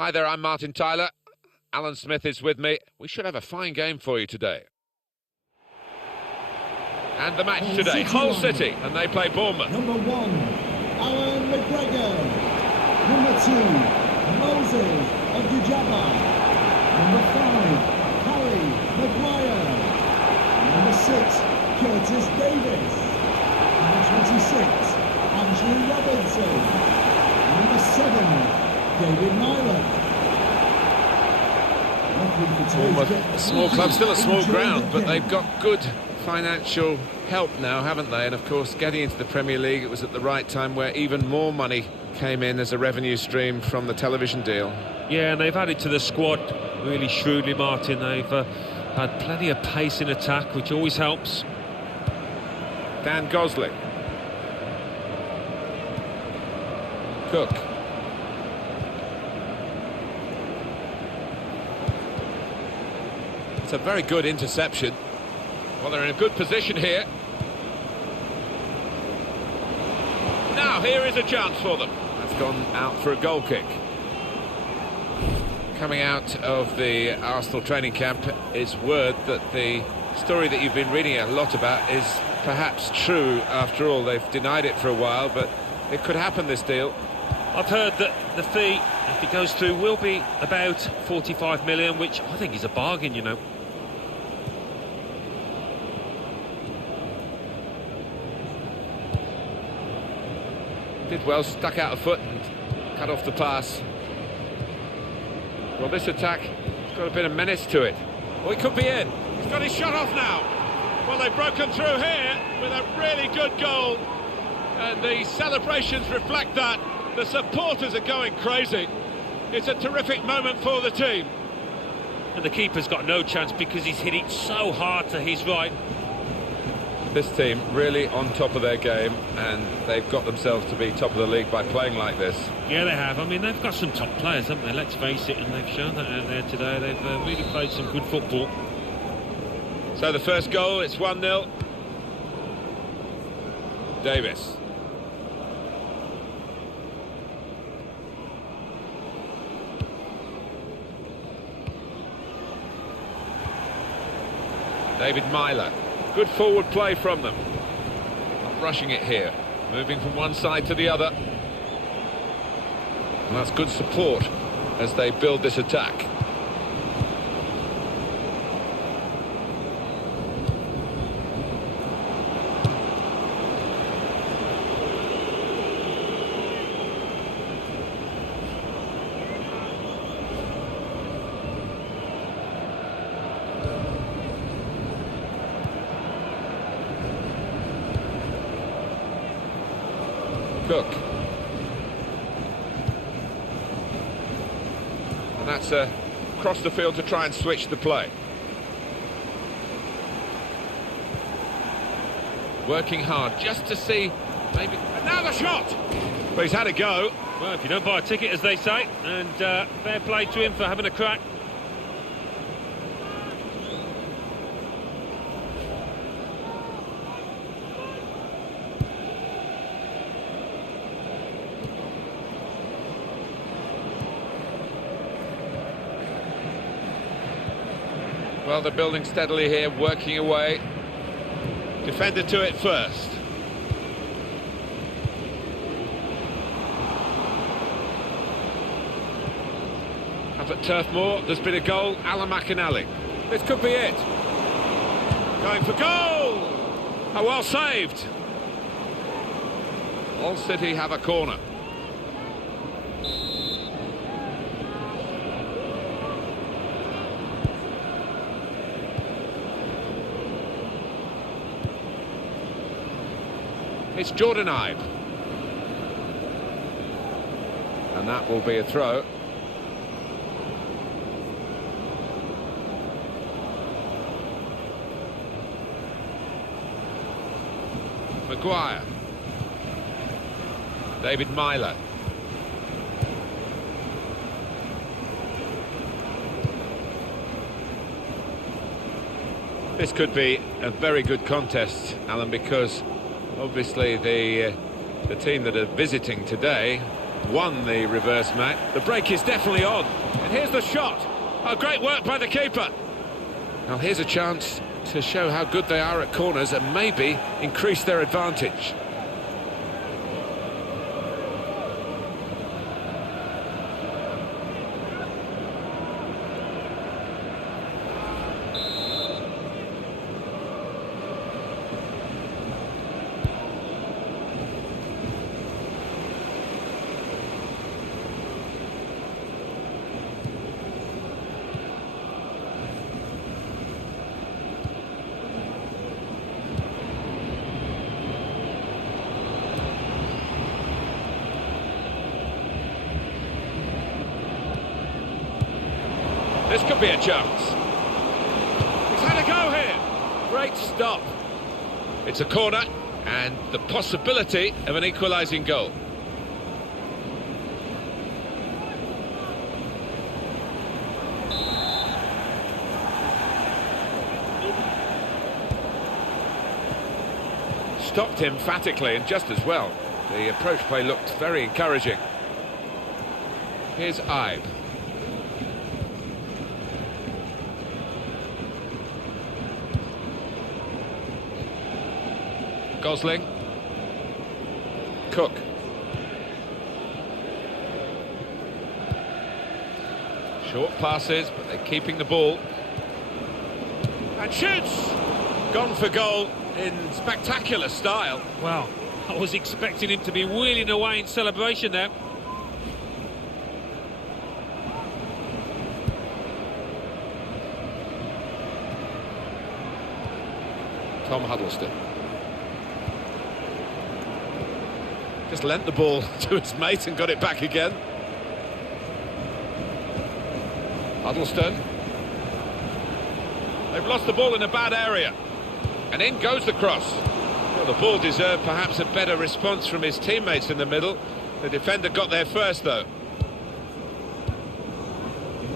Hi there, I'm Martin Tyler. Alan Smith is with me. We should have a fine game for you today. And the match today, Hull City, and they play Bournemouth. Number 1, Alan McGregor. Number 2, Moses of Dujaba. Number 5, Harry Maguire. Number 6, Curtis Davis. Number 26, Andrew Robinson. Number 7, David Myler. A small club, still a small ground, but they've got good financial help now, haven't they? And of course, getting into the Premier League, it was at the right time where even more money came in as a revenue stream from the television deal. Yeah, and they've added to the squad really shrewdly, Martin. They've had plenty of pace in attack, which always helps. Dan Gosling. Cook. It's a very good interception. Well, they're in a good position here. Now, here is a chance for them. That's gone out for a goal kick. Coming out of the Arsenal training camp is word that the story that you've been reading a lot about is perhaps true after all. They've denied it for a while, but it could happen, this deal. I've heard that the fee, if it goes through, will be about 45 million, which I think is a bargain, you know. Did well, stuck out a foot and cut off the pass. Well, this attack has got a bit of menace to it. Well, he could be in. He's got his shot off now. Well, they've broken through here with a really good goal. And the celebrations reflect that. The supporters are going crazy. It's a terrific moment for the team. And the keeper's got no chance because he's hit it so hard to his right. This team really on top of their game, and they've got themselves to be top of the league by playing like this. Yeah, they have. I mean, they've got some top players, haven't they? Let's face it, and they've shown that out there today. They've really played some good football. So the first goal, it's 1-0. Davis. David Myler. Good forward play from them. Not rushing it here. Moving from one side to the other. And that's good support as they build this attack. Cook. And that's across the field to try and switch the play. Working hard just to see maybe... And now the shot! But he's had a go. Well, if you don't buy a ticket, as they say, and fair play to him for having a crack. Well, they're building steadily here, working away. Defender to it first. Up at Turf Moor, there's been a goal. Alan McInally. This could be it. Going for goal! Oh, well saved. Hull City have a corner. It's Jordan Ibe. And that will be a throw. Maguire. David Myler. This could be a very good contest, Alan, because obviously the team that are visiting today won the reverse match. The break is definitely on. And here's the shot. Oh, great work by the keeper. Now here's a chance to show how good they are at corners and maybe increase their advantage. This could be a chance. He's had a go here. Great stop. It's a corner and the possibility of an equalising goal. Stopped emphatically and just as well. The approach play looked very encouraging. Here's Ibe. Gosling. Cook. Short passes, but they're keeping the ball. And shoots! Gone for goal in spectacular style. Well, I was expecting him to be wheeling away in celebration there. Tom Huddleston. Just lent the ball to his mate and got it back again. Huddleston. They've lost the ball in a bad area. And in goes the cross. Well, the ball deserved perhaps a better response from his teammates in the middle. The defender got there first, though.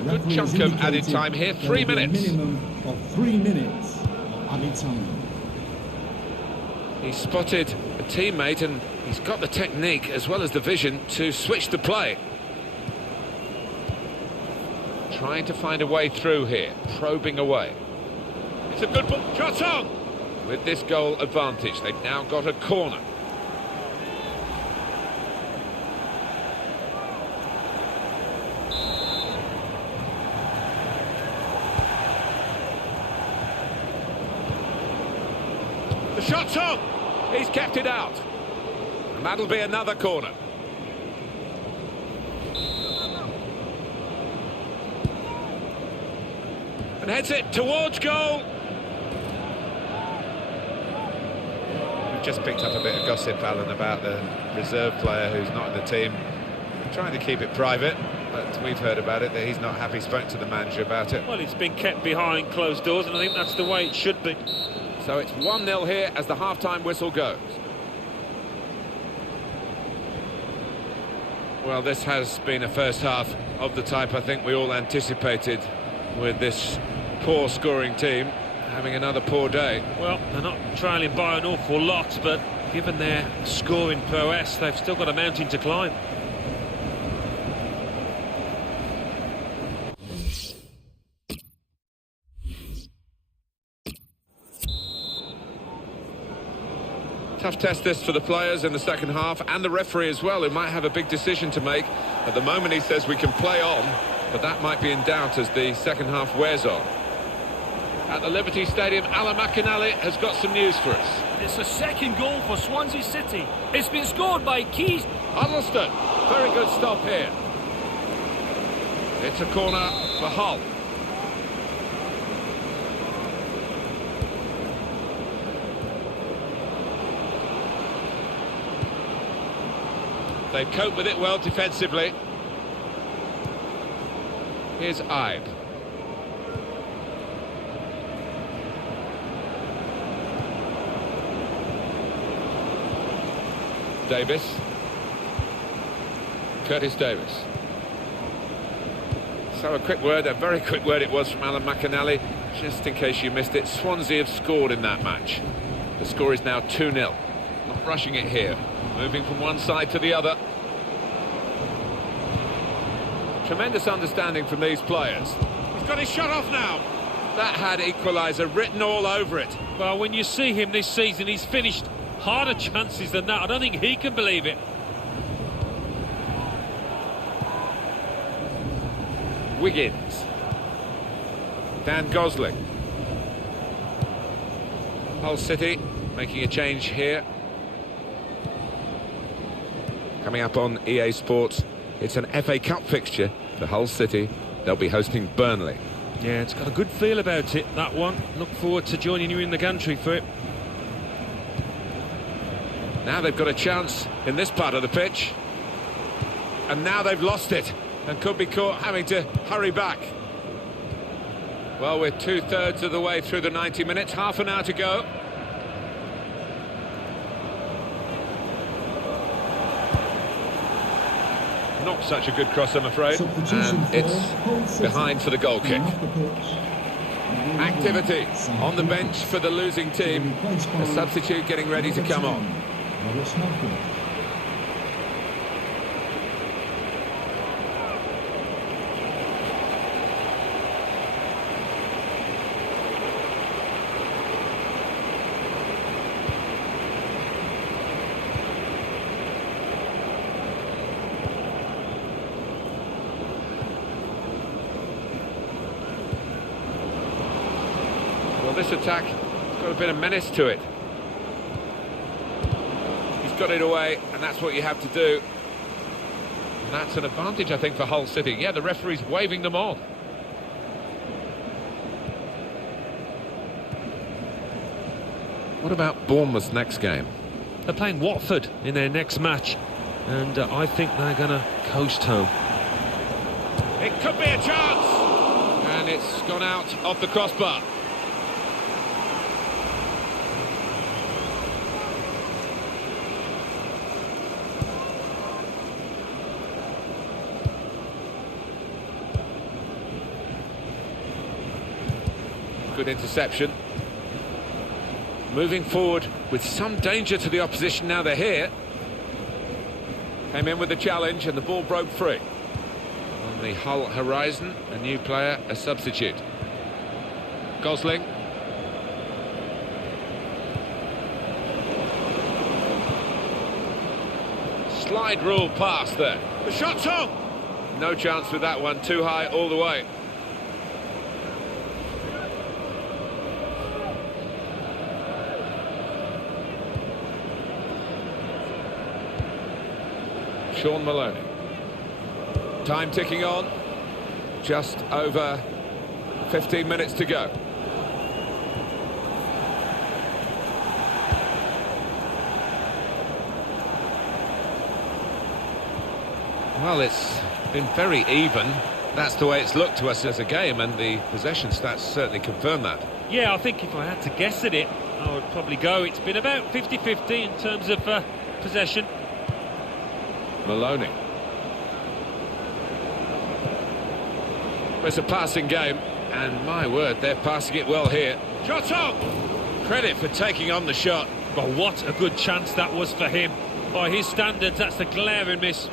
Good chunk of added time here, 3 minutes. A minimum of 3 minutes of added time. He spotted a teammate and he's got the technique as well as the vision to switch the play. Trying to find a way through here, probing away. It's a good ball, shot on! With this goal advantage, they've now got a corner. The shot's on! He's kept it out. And that'll be another corner. And heads it towards goal. We've just picked up a bit of gossip, Alan, about the reserve player who's not in the team. We're trying to keep it private, but we've heard about it, that he's not happy. Spoke to the manager about it. Well, it's been kept behind closed doors, and I think that's the way it should be. So it's 1-0 here as the half-time whistle goes. Well, this has been a first half of the type I think we all anticipated, with this poor scoring team having another poor day. Well, they're not trailing by an awful lot, but given their scoring prowess, they've still got a mountain to climb. Tough test this for the players in the second half, and the referee as well, who might have a big decision to make. At the moment he says we can play on, but that might be in doubt as the second half wears on. At the Liberty Stadium, Alan McInally has got some news for us. It's the second goal for Swansea City. It's been scored by Keys. Huddleston, very good stop here. It's a corner for Hull. They cope with it well defensively. Here's Ibe. Davis. Curtis Davis. So a quick word, a very quick word it was from Alan McInally. Just in case you missed it, Swansea have scored in that match. The score is now 2-0. Not rushing it here. Moving from one side to the other. Tremendous understanding from these players. He's got his shot off now. That had equaliser written all over it. Well, when you see him this season, he's finished harder chances than that. I don't think he can believe it. Wiggins. Dan Gosling. Hull City making a change here. Coming up on EA Sports, it's an FA Cup fixture for Hull City. They'll be hosting Burnley. Yeah, it's got a good feel about it, that one. Look forward to joining you in the gantry for it. Now they've got a chance in this part of the pitch. And now they've lost it and could be caught having to hurry back. Well, we're 2/3 of the way through the 90 minutes, half an hour to go. Not such a good cross, I'm afraid. And it's behind for the goal kick. Activity on the bench for the losing team. A substitute getting ready to come on. Well, this attack has got a bit of menace to it. He's got it away, and that's what you have to do. And that's an advantage, I think, for Hull City. Yeah, the referee's waving them on. What about Bournemouth's next game? They're playing Watford in their next match, and I think they're going to coast home. It could be a chance! And it's gone out off the crossbar. Good interception. Moving forward with some danger to the opposition now they're here. Came in with the challenge and the ball broke free. On the Hull horizon, a new player, a substitute. Gosling. Slide rule pass there. The shot's on! No chance with that one, too high all the way. Sean Maloney. Time ticking on. Just over 15 minutes to go. Well, it's been very even. That's the way it's looked to us as a game, and the possession stats certainly confirm that. Yeah, I think if I had to guess at it, I would probably go. It's been about 50-50 in terms of possession. Maloney. It's a passing game, and my word, they're passing it well here. Shot on! Credit for taking on the shot. But what a good chance that was for him. By his standards, that's a glaring miss.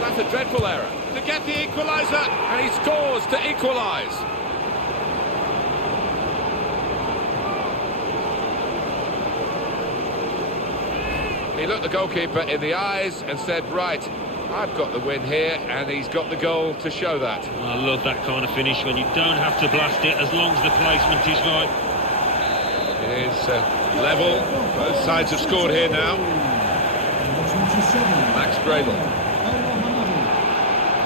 That's a dreadful error. To get the equaliser, and he scores to equalise. He looked the goalkeeper in the eyes and said, right, I've got the win here, and he's got the goal to show that. I love that kind of finish when you don't have to blast it as long as the placement is right. It is level. Both sides have scored here now. Max Grable.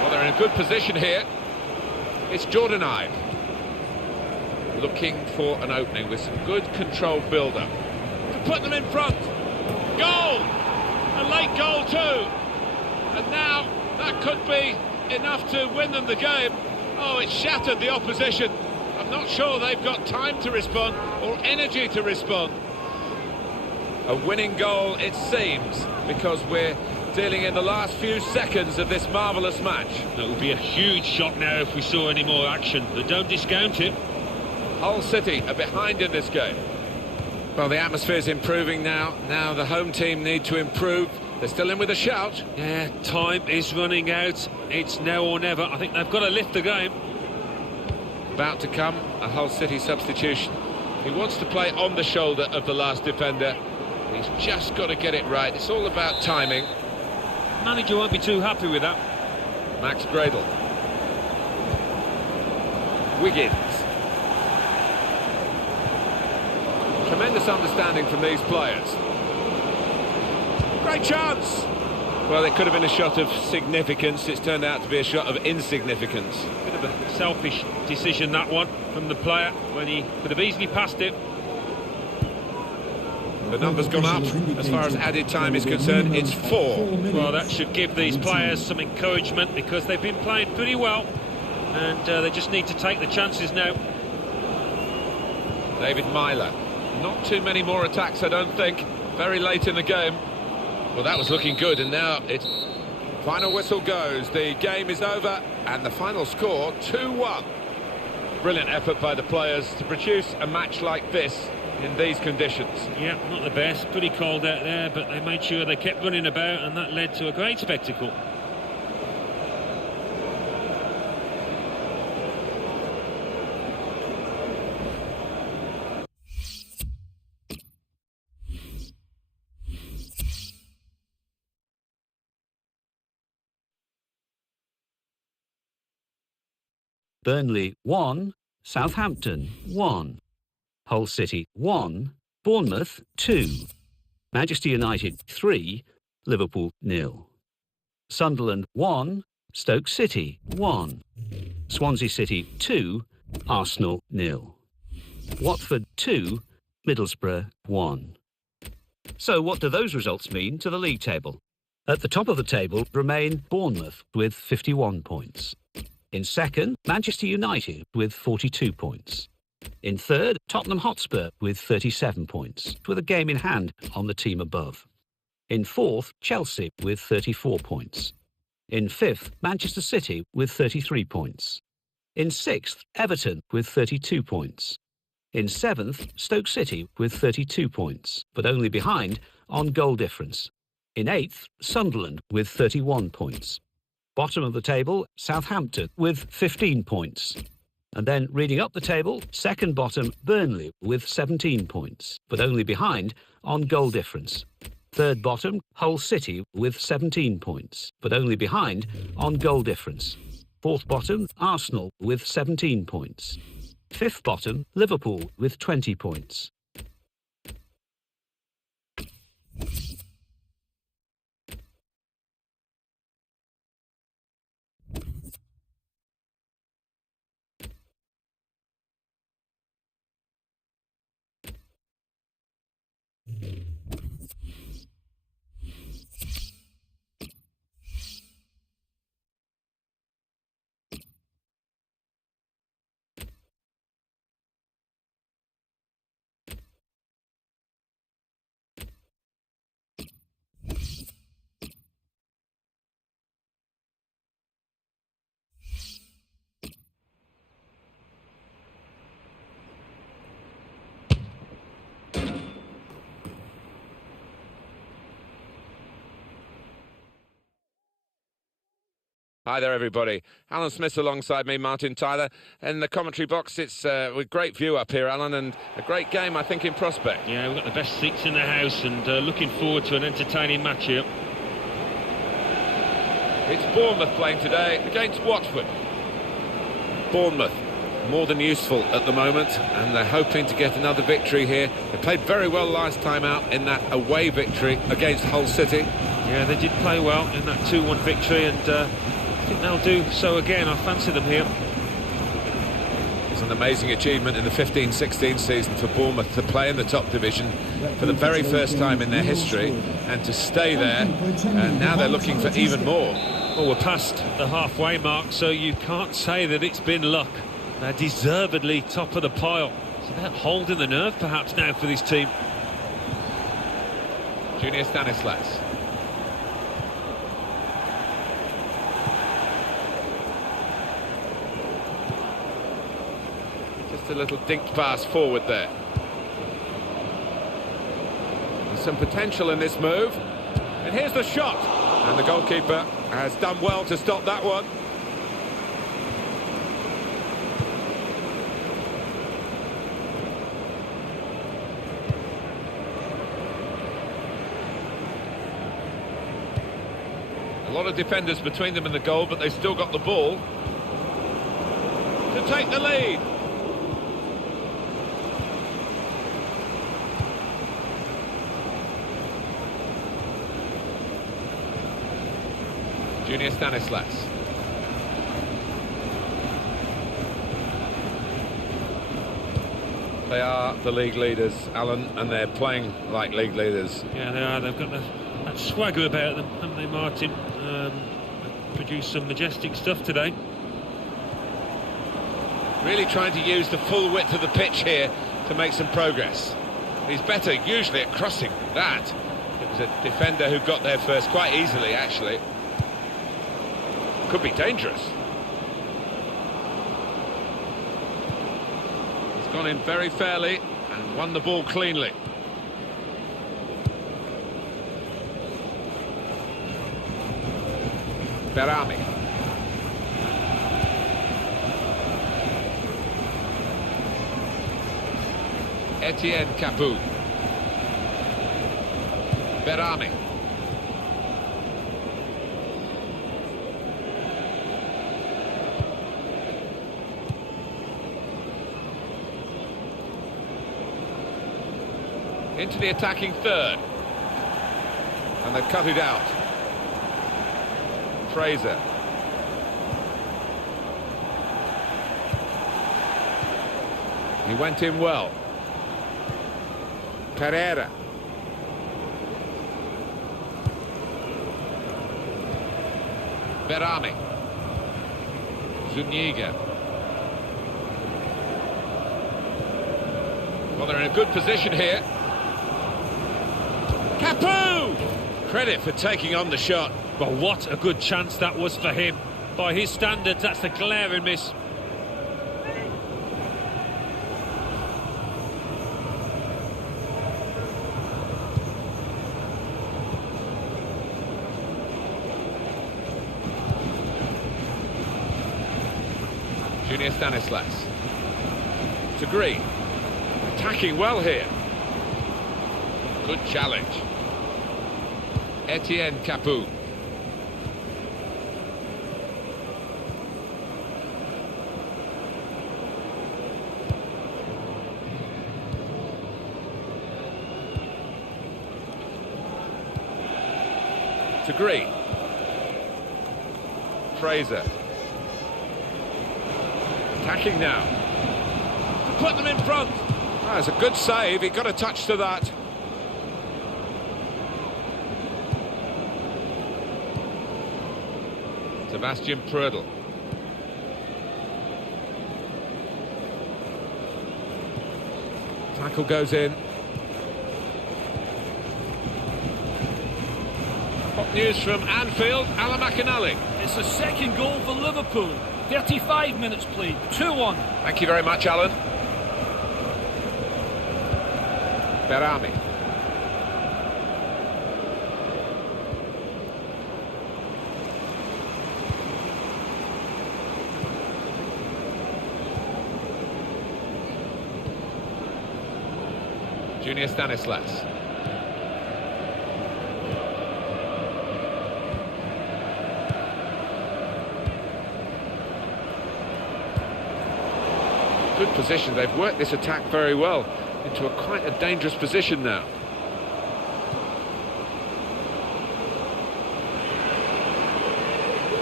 Well, they're in a good position here. It's Jordan Ibe looking for an opening with some good controlled build-up to put them in front. Goal! A late goal too. And now that could be enough to win them the game. Oh, it shattered the opposition. I'm not sure they've got time to respond or energy to respond. A winning goal, it seems, because we're dealing in the last few seconds of this marvellous match. That would be a huge shock now if we saw any more action, but don't discount it. Hull City are behind in this game. Well, the atmosphere's improving now. Now the home team need to improve. They're still in with a shout. Yeah, time is running out. It's now or never. I think they've got to lift the game. About to come a Hull City substitution. He wants to play on the shoulder of the last defender. He's just got to get it right. It's all about timing. Manager won't be too happy with that. Max Gradle. Wiggins. Tremendous understanding from these players. Great chance! Well, it could have been a shot of significance. It's turned out to be a shot of insignificance. Bit of a selfish decision, that one, from the player, when he could have easily passed it. The number's gone up. As far as added time is concerned, it's 4. Well, that should give these players some encouragement, because they've been playing pretty well, and they just need to take the chances now. David Myler. Not too many more attacks, I don't think. Very late in the game. Well, that was looking good, and now it... Final whistle goes. The game is over, and the final score, 2-1. Brilliant effort by the players to produce a match like this in these conditions. Yeah, not the best. Pretty cold out there, but they made sure they kept running about, and that led to a great spectacle. Burnley 1, Southampton 1, Hull City 1, Bournemouth 2, Manchester United 3, Liverpool 0, Sunderland 1, Stoke City 1, Swansea City 2, Arsenal 0, Watford 2, Middlesbrough 1. So what do those results mean to the league table? At the top of the table remain Bournemouth with 51 points. In second, Manchester United with 42 points. In third, Tottenham Hotspur with 37 points, with a game in hand on the team above. In fourth, Chelsea with 34 points. In fifth, Manchester City with 33 points. In sixth, Everton with 32 points. In seventh, Stoke City with 32 points, but only behind on goal difference. In eighth, Sunderland with 31 points. Bottom of the table, Southampton with 15 points. And then reading up the table, second bottom, Burnley with 17 points, but only behind on goal difference. Third bottom, Hull City with 17 points, but only behind on goal difference. Fourth bottom, Arsenal with 17 points. Fifth bottom, Liverpool with 20 points. Hi there, everybody. Alan Smith alongside me, Martin Tyler. In the commentary box, it's with great view up here, Alan, and a great game, I think, in prospect. Yeah, we've got the best seats in the house, and looking forward to an entertaining match here. It's Bournemouth playing today against Watford. Bournemouth, more than useful at the moment, and they're hoping to get another victory here. They played very well last time out in that away victory against Hull City. Yeah, they did play well in that 2-1 victory, and I think they'll do so again. I fancy them here. It's an amazing achievement in the 15-16 season for Bournemouth to play in the top division for the very first time in their history and to stay there, and now they're looking for even more. Well, we're past the halfway mark, so you can't say that it's been luck. They're deservedly top of the pile. It's about holding the nerve perhaps now for this team. Junior Stanislas. A little dink pass forward there. some potential in this move. And here's the shot. And the goalkeeper has done well to stop that one. A lot of defenders between them and the goal, but they've still got the ball to take the lead. Junior Stanislas. They are the league leaders, Alan, and they're playing like league leaders. Yeah, they are. They've got that swagger about them, haven't they, Martin? Produced some majestic stuff today. Really trying to use the full width of the pitch here to make some progress. He's better usually at crossing that. It was a defender who got there first quite easily, actually. Could be dangerous. He's gone in very fairly and won the ball cleanly. Berami. Etienne Capoue. Berami. Into the attacking third. And they've cut it out. Fraser. He went in well. Pereira. Berami. Zuniga. Well, they're in a good position here. Capoue! Credit for taking on the shot. Well, what a good chance that was for him. By his standards, that's a glaring miss. Junior Stanislas. To Green. Attacking well here. Good challenge. Etienne Capoue. To Green. Fraser. Attacking now. To put them in front. Oh, it's a good save. He got a touch to that. Sebastian Prödl. Tackle goes in. Hot news from Anfield, Alan McAnally. It's the second goal for Liverpool. 35 minutes played, 2-1. Thank you very much, Alan. Berami. Junior Stanislas. Good position. They've worked this attack very well into quite a dangerous position now.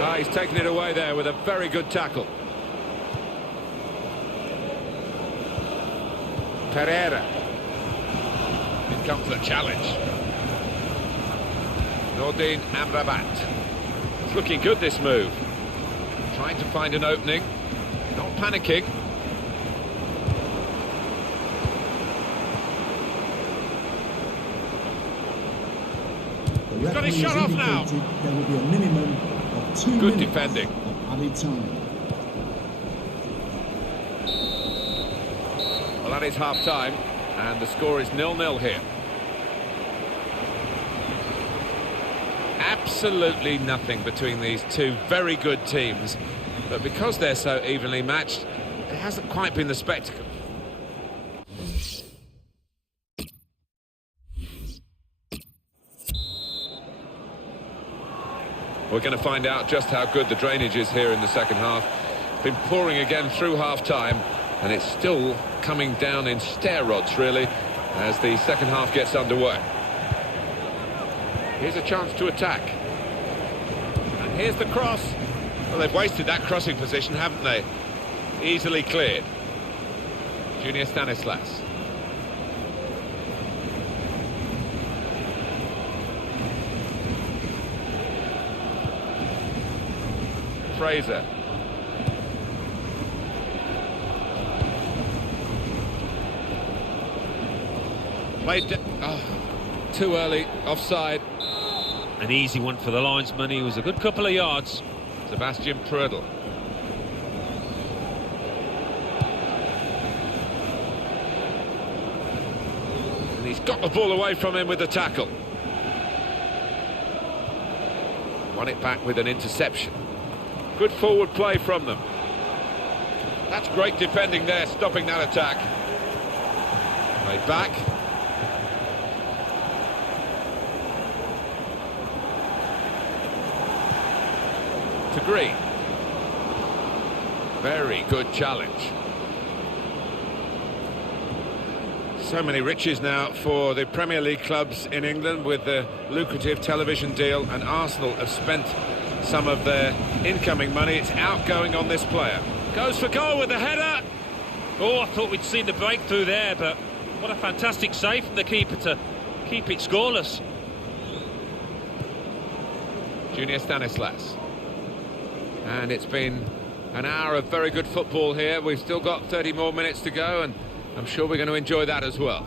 Ah, he's taken it away there with a very good tackle. Pereira. In comes the challenge. Nordin Amrabat. It's looking good, this move. Trying to find an opening. Not panicking. He's got his shot off now. There will be a minimum of 2 Good minutes defending. of added time. Well, that is half-time, and the score is 0-0 here. absolutely nothing between these two very good teams. But because they're so evenly matched, it hasn't quite been the spectacle. We're going to find out just how good the drainage is here in the second half. It's been pouring again through half-time, and it's still coming down in stair rods, really, as the second half gets underway. Here's a chance to attack. And here's the cross. Well, they've wasted that crossing position, haven't they? Easily cleared. Junior Stanislas. Fraser. Played... Oh, too early, offside. An easy one for the linesman. He was a good couple of yards. Sebastian Prödl. And he's got the ball away from him with the tackle. Won it back with an interception. Good forward play from them. That's great defending there, stopping that attack. Played back. To Green. Very good challenge. So many riches now for the Premier League clubs in England with the lucrative television deal, and Arsenal have spent some of their incoming money. It's outgoing on this player. Goes for goal with the header. Oh, I thought we'd seen the breakthrough there, but what a fantastic save from the keeper to keep it scoreless. Junior Stanislas. And it's been an hour of very good football here. We've still got 30 more minutes to go, and I'm sure we're going to enjoy that as well.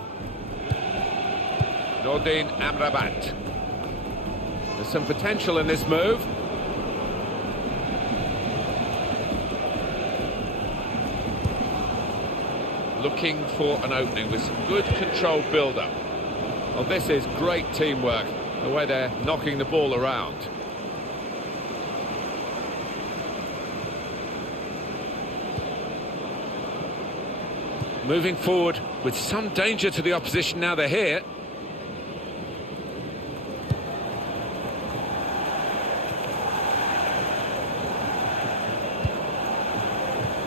Nordin Amrabat. There's some potential in this move. Looking for an opening with some good controlled build-up. Well, this is great teamwork, the way they're knocking the ball around. Moving forward with some danger to the opposition now they're here.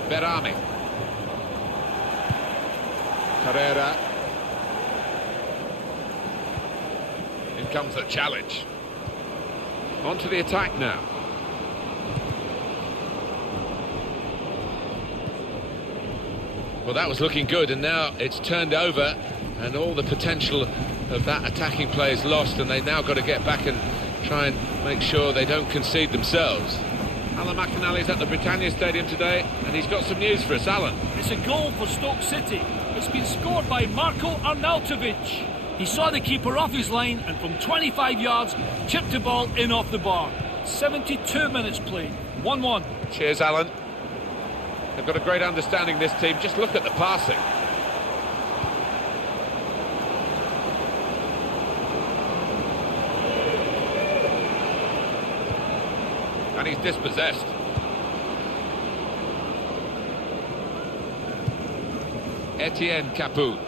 Berami. Carrera. In comes the challenge. On to the attack now. Well, that was looking good, and now it's turned over, and all the potential of that attacking play is lost, and they've now got to get back and try and make sure they don't concede themselves. Alan McInally's at the Britannia Stadium today, and he's got some news for us. Alan. It's a goal for Stoke City. It's been scored by Marko Arnautovic. He saw the keeper off his line, and from 25 yards, chipped the ball in off the bar. 72 minutes played. 1-1. Cheers, Alan. They've got a great understanding, this team. Just look at the passing. And he's dispossessed. Etienne Capoue.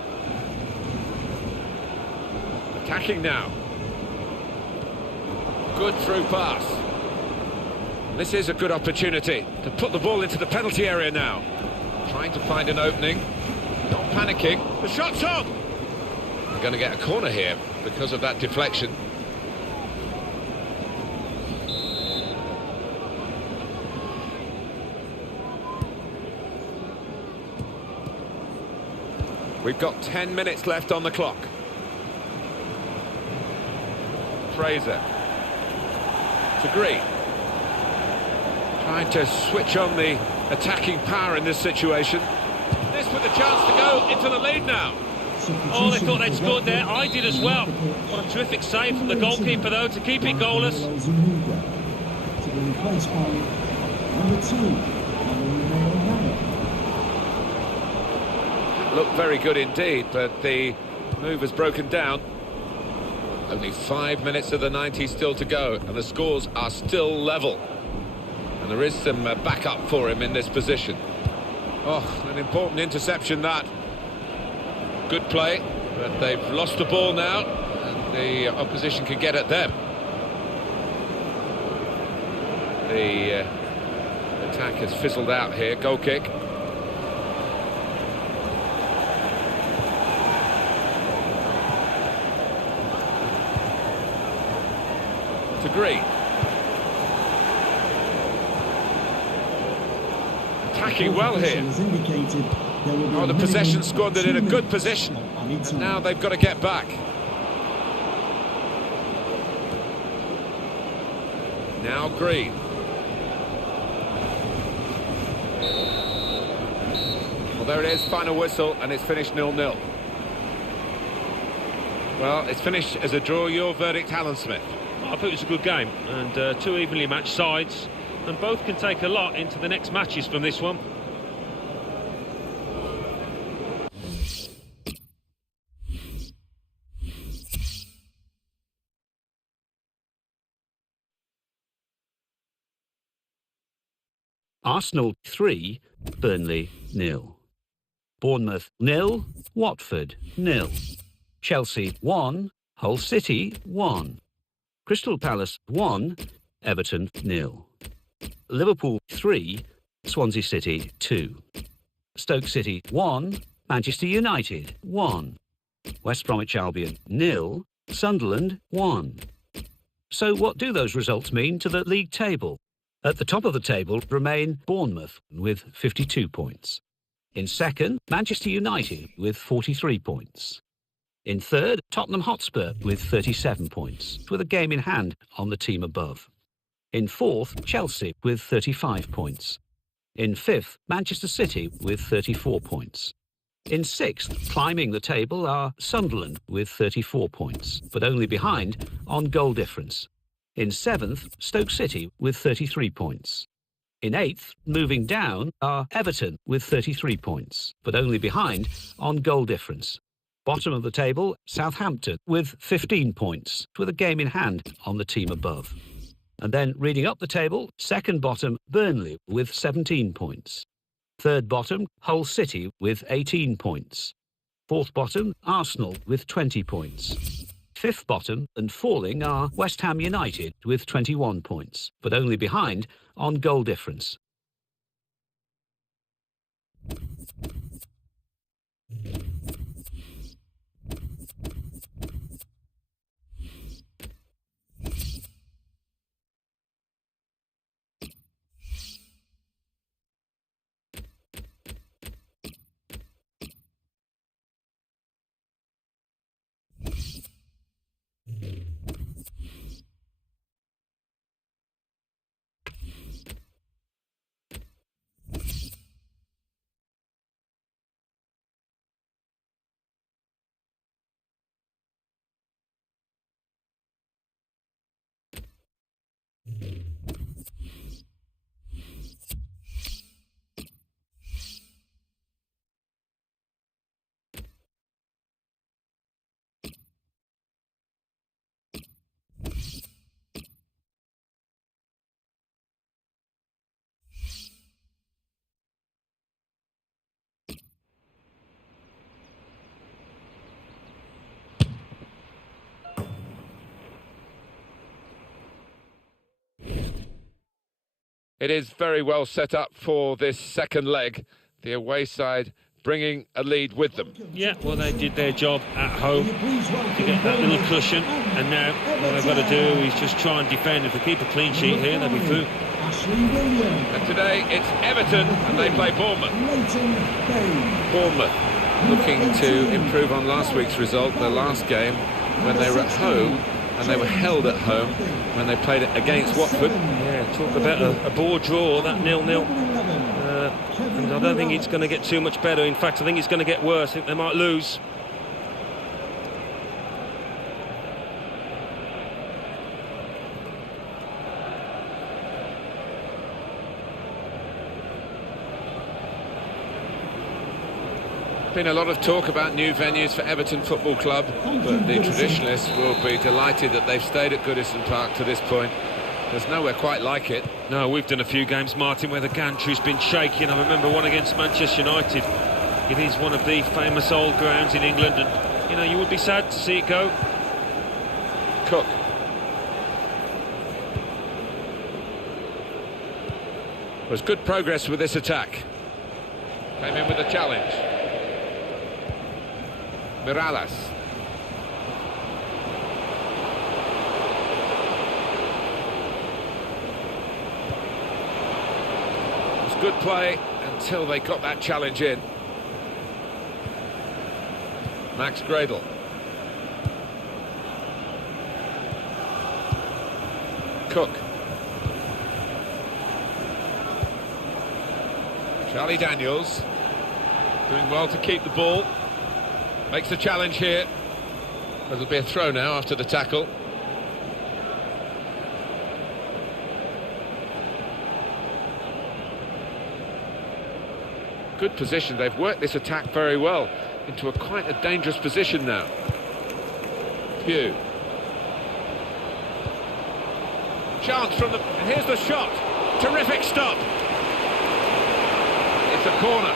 Attacking now. Good through pass. This is a good opportunity to put the ball into the penalty area now. Trying to find an opening. Not panicking. The shot's on! They're going to get a corner here because of that deflection. We've got 10 minutes left on the clock. Fraser. To Green. Trying to switch on the attacking power in this situation. This with a chance to go into the lead now. Oh, they thought they'd scored there. I did as well. What a terrific save from the goalkeeper, though, to keep it goalless. To be replaced by number 2, Looked very good indeed, but the move has broken down. Only 5 minutes of the 90 still to go, and the scores are still level. And there is some backup for him in this position. Oh, an important interception that. Good play, but they've lost the ball now, and the opposition can get at them. The attack has fizzled out here. Goal kick. To Green. Attacking well here. Oh, the possession squandered in a good position. And now they've got to get back. Now Green. Well, there it is, final whistle, and it's finished 0-0. Well, it's finished as a draw. Your verdict, Alan Smith? I thought it was a good game, and two evenly matched sides, and both can take a lot into the next matches from this one. Arsenal 3, Burnley 0. Bournemouth 0, Watford 0. Chelsea 1, Hull City 1. Crystal Palace 1, Everton 0. Liverpool 3, Swansea City 2. Stoke City 1, Manchester United 1. West Bromwich Albion 0, Sunderland 1. So what do those results mean to the league table? At the top of the table remain Bournemouth with 52 points. In second, Manchester United with 43 points. In third, Tottenham Hotspur with 37 points, with a game in hand on the team above. In fourth, Chelsea with 35 points. In fifth, Manchester City with 34 points. In sixth, climbing the table, are Sunderland with 34 points, but only behind on goal difference. In seventh, Stoke City with 33 points. In eighth, moving down, are Everton with 33 points, but only behind on goal difference. Bottom of the table, Southampton with 15 points, with a game in hand on the team above. And then reading up the table, second bottom, Burnley with 17 points. Third bottom, Hull City with 18 points. Fourth bottom, Arsenal with 20 points. Fifth bottom and falling are West Ham United with 21 points, but only behind on goal difference. It is very well set up for this second leg. The away side bringing a lead with them. Yeah, well, they did their job at home to get that little cushion, and now what they've got to do is just try and defend. If they keep a clean sheet here, they'll be through. And today it's Everton, and they play Bournemouth. Bournemouth looking to improve on last week's result, their last game, when they were at home, and they were held at home when they played it against Watford. Yeah, talk about a bore draw, that 0-0. And I don't think it's going to get too much better. In fact, I think it's going to get worse. I think they might lose. Been a lot of talk about new venues for Everton Football Club, but the traditionalists will be delighted that they've stayed at Goodison Park to this point. There's nowhere quite like it. No, we've done a few games, Martin, where the gantry's been shaking. I remember one against Manchester United. It is one of the famous old grounds in England, and, you know, you would be sad to see it go. Cook. Was good progress with this attack. Came in with a challenge. Mirallas. It was good play until they got that challenge in. Max Gradle. Cook. Charlie Daniels doing well to keep the ball. Makes the challenge here. It'll be a throw now after the tackle. Good position. They've worked this attack very well into quite a dangerous position now. Pugh. Chance from the... Here's the shot. Terrific stop. It's a corner.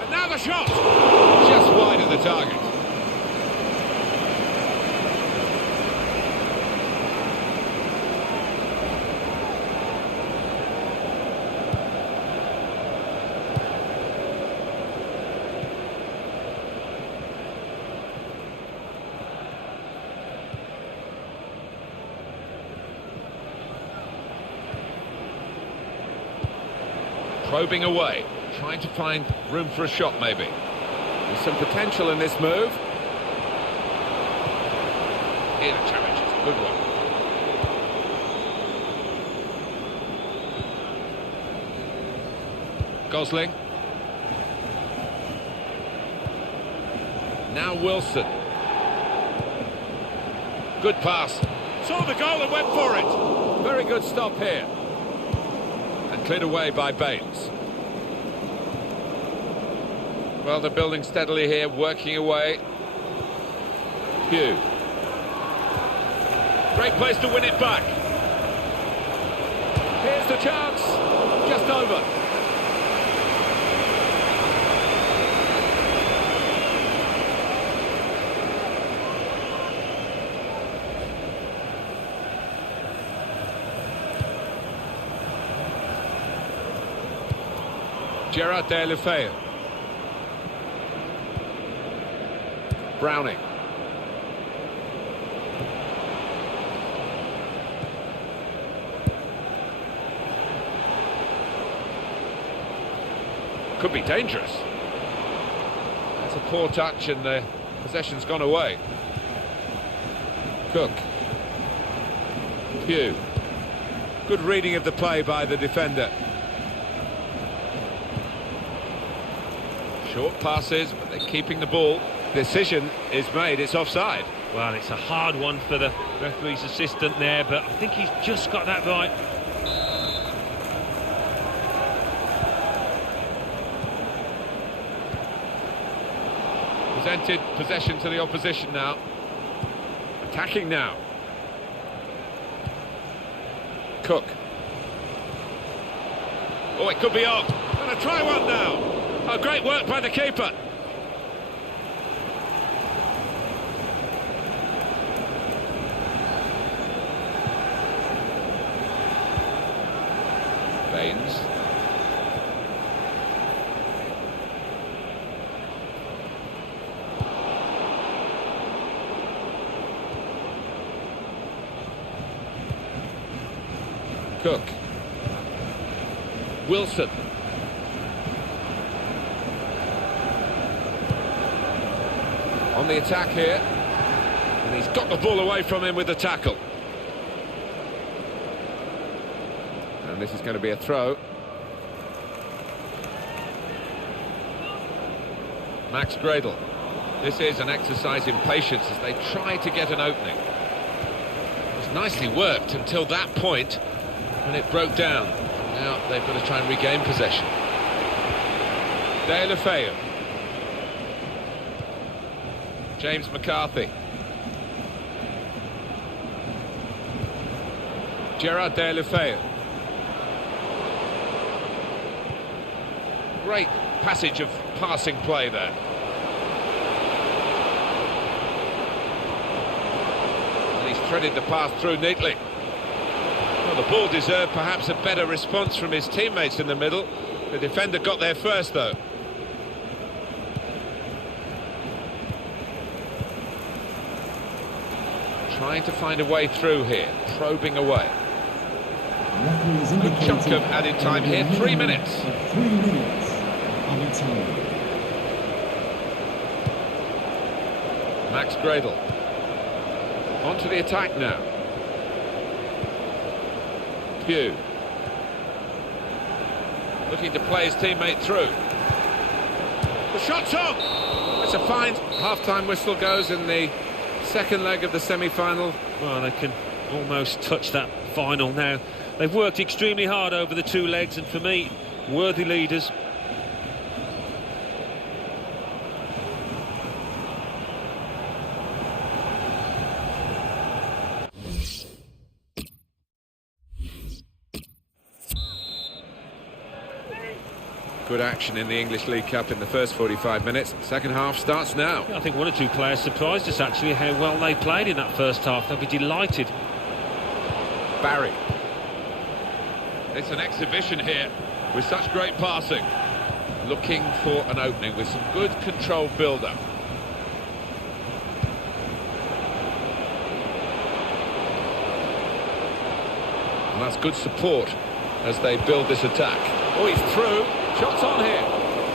And now the shot. Just wide of the target. Probing away, trying to find room for a shot maybe. There's some potential in this move. Here the challenge is a good one. Gosling. Now Wilson. Good pass. Saw the goal and went for it. Very good stop here. And cleared away by Baines. Well, they're building steadily here, working away. Pugh. Great place to win it back. Here's the chance. Just over. Gerard Deulofeu. Browning. Could be dangerous. That's a poor touch and the possession's gone away. Cook. Pugh. Good reading of the play by the defender. Short passes, but they're keeping the ball. Decision is made, it's offside. Well, it's a hard one for the referee's assistant there, but I think he's just got that right. Presented possession to the opposition now. Attacking now. Cook. Oh, it could be on. Gonna try one now. Oh, great work by the keeper. Baines. Cook. Wilson. On the attack here. And he's got the ball away from him with the tackle. And this is going to be a throw. Max Gradle. This is an exercise in patience as they try to get an opening. It was nicely worked until that point when it broke down. Now they've got to try and regain possession. De La Feu. James McCarthy. Gerard De La Feu. Great passage of passing play there. And he's threaded the path through neatly. Well, the ball deserved perhaps a better response from his teammates in the middle. The defender got there first, though. Trying to find a way through here, probing away. Good chunk of added time here, 3 minutes. 3 minutes added time. Max Gradle. On to the attack now. Pugh. Looking to play his teammate through. The shot's on! That's a fine. Half-time whistle goes in the second leg of the semi-final. Well, they can almost touch that final now. They've worked extremely hard over the 2 legs, and for me, worthy leaders. Good action in the English League Cup in the first 45 minutes. Second half starts now. Yeah, I think 1 or 2 players surprised us actually how well they played in that first half. They'll be delighted. Barry. It's an exhibition here with such great passing. Looking for an opening with some good controlled build-up. And that's good support as they build this attack. Oh, he's through. Shots on here.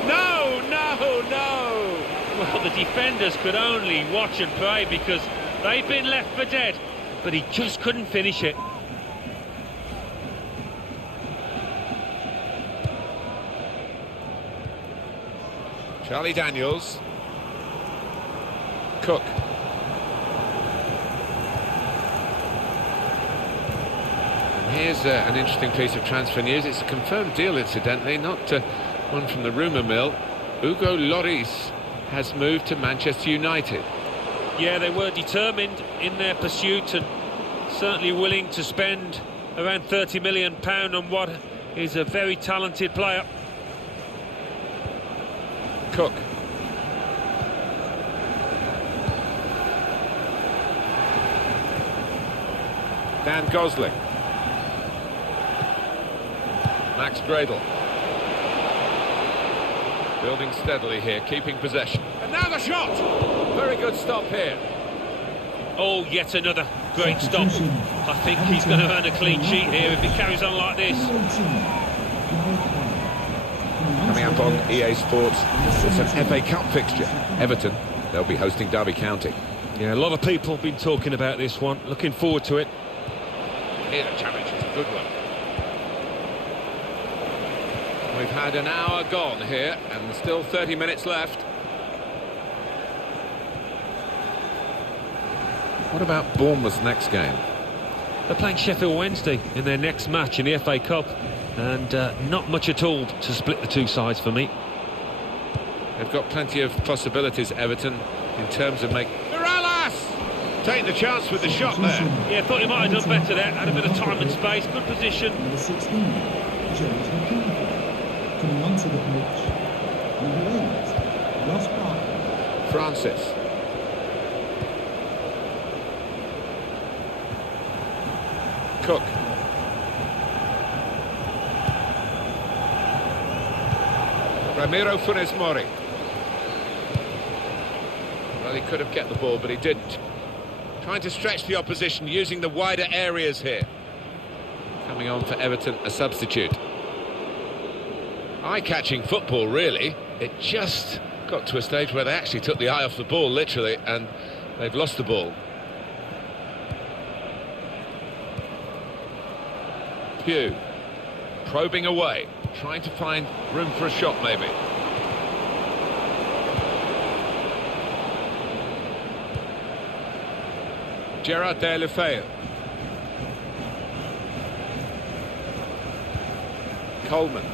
No, no, no. Well, the defenders could only watch and pray because they'd been left for dead. But he just couldn't finish it. Charlie Daniels. Cook. And here's an interesting piece of transfer news. It's a confirmed deal, incidentally, not one from the rumour mill. Hugo Lloris has moved to Manchester United. Yeah, they were determined in their pursuit and certainly willing to spend around £30 million on what is a very talented player. Cook. Dan Gosling. Max Gradle. Building steadily here, keeping possession. And now the shot! Very good stop here. Oh, yet another great stop. I think he's going to earn a clean sheet here if he carries on like this. Coming up on EA Sports, it's an FA Cup fixture. Everton, they'll be hosting Derby County. Yeah, a lot of people have been talking about this one. Looking forward to it. Here the challenge is a good one. We've had an hour gone here and still 30 minutes left. What about Bournemouth's next game? They're playing Sheffield Wednesday in their next match in the FA Cup, and not much at all to split the 2 sides for me. They've got plenty of possibilities, Everton, in terms of making... Morales! Taking the chance with the shot there. Yeah, thought he might have done better there. Had a bit of time and space, good position. Number 16, James McCarthy. Coming onto the pitch, number 8, Ross Parker. Francis. Cook. Ramiro Funes Mori. Well, he could have get the ball, but he didn't. Trying to stretch the opposition, using the wider areas here. Coming on for Everton, a substitute. Eye-catching football, really. It just got to a stage where they actually took the eye off the ball, literally, and they've lost the ball. Pugh. Probing away, trying to find room for a shot, maybe. Gerard Deulofeu. Coleman.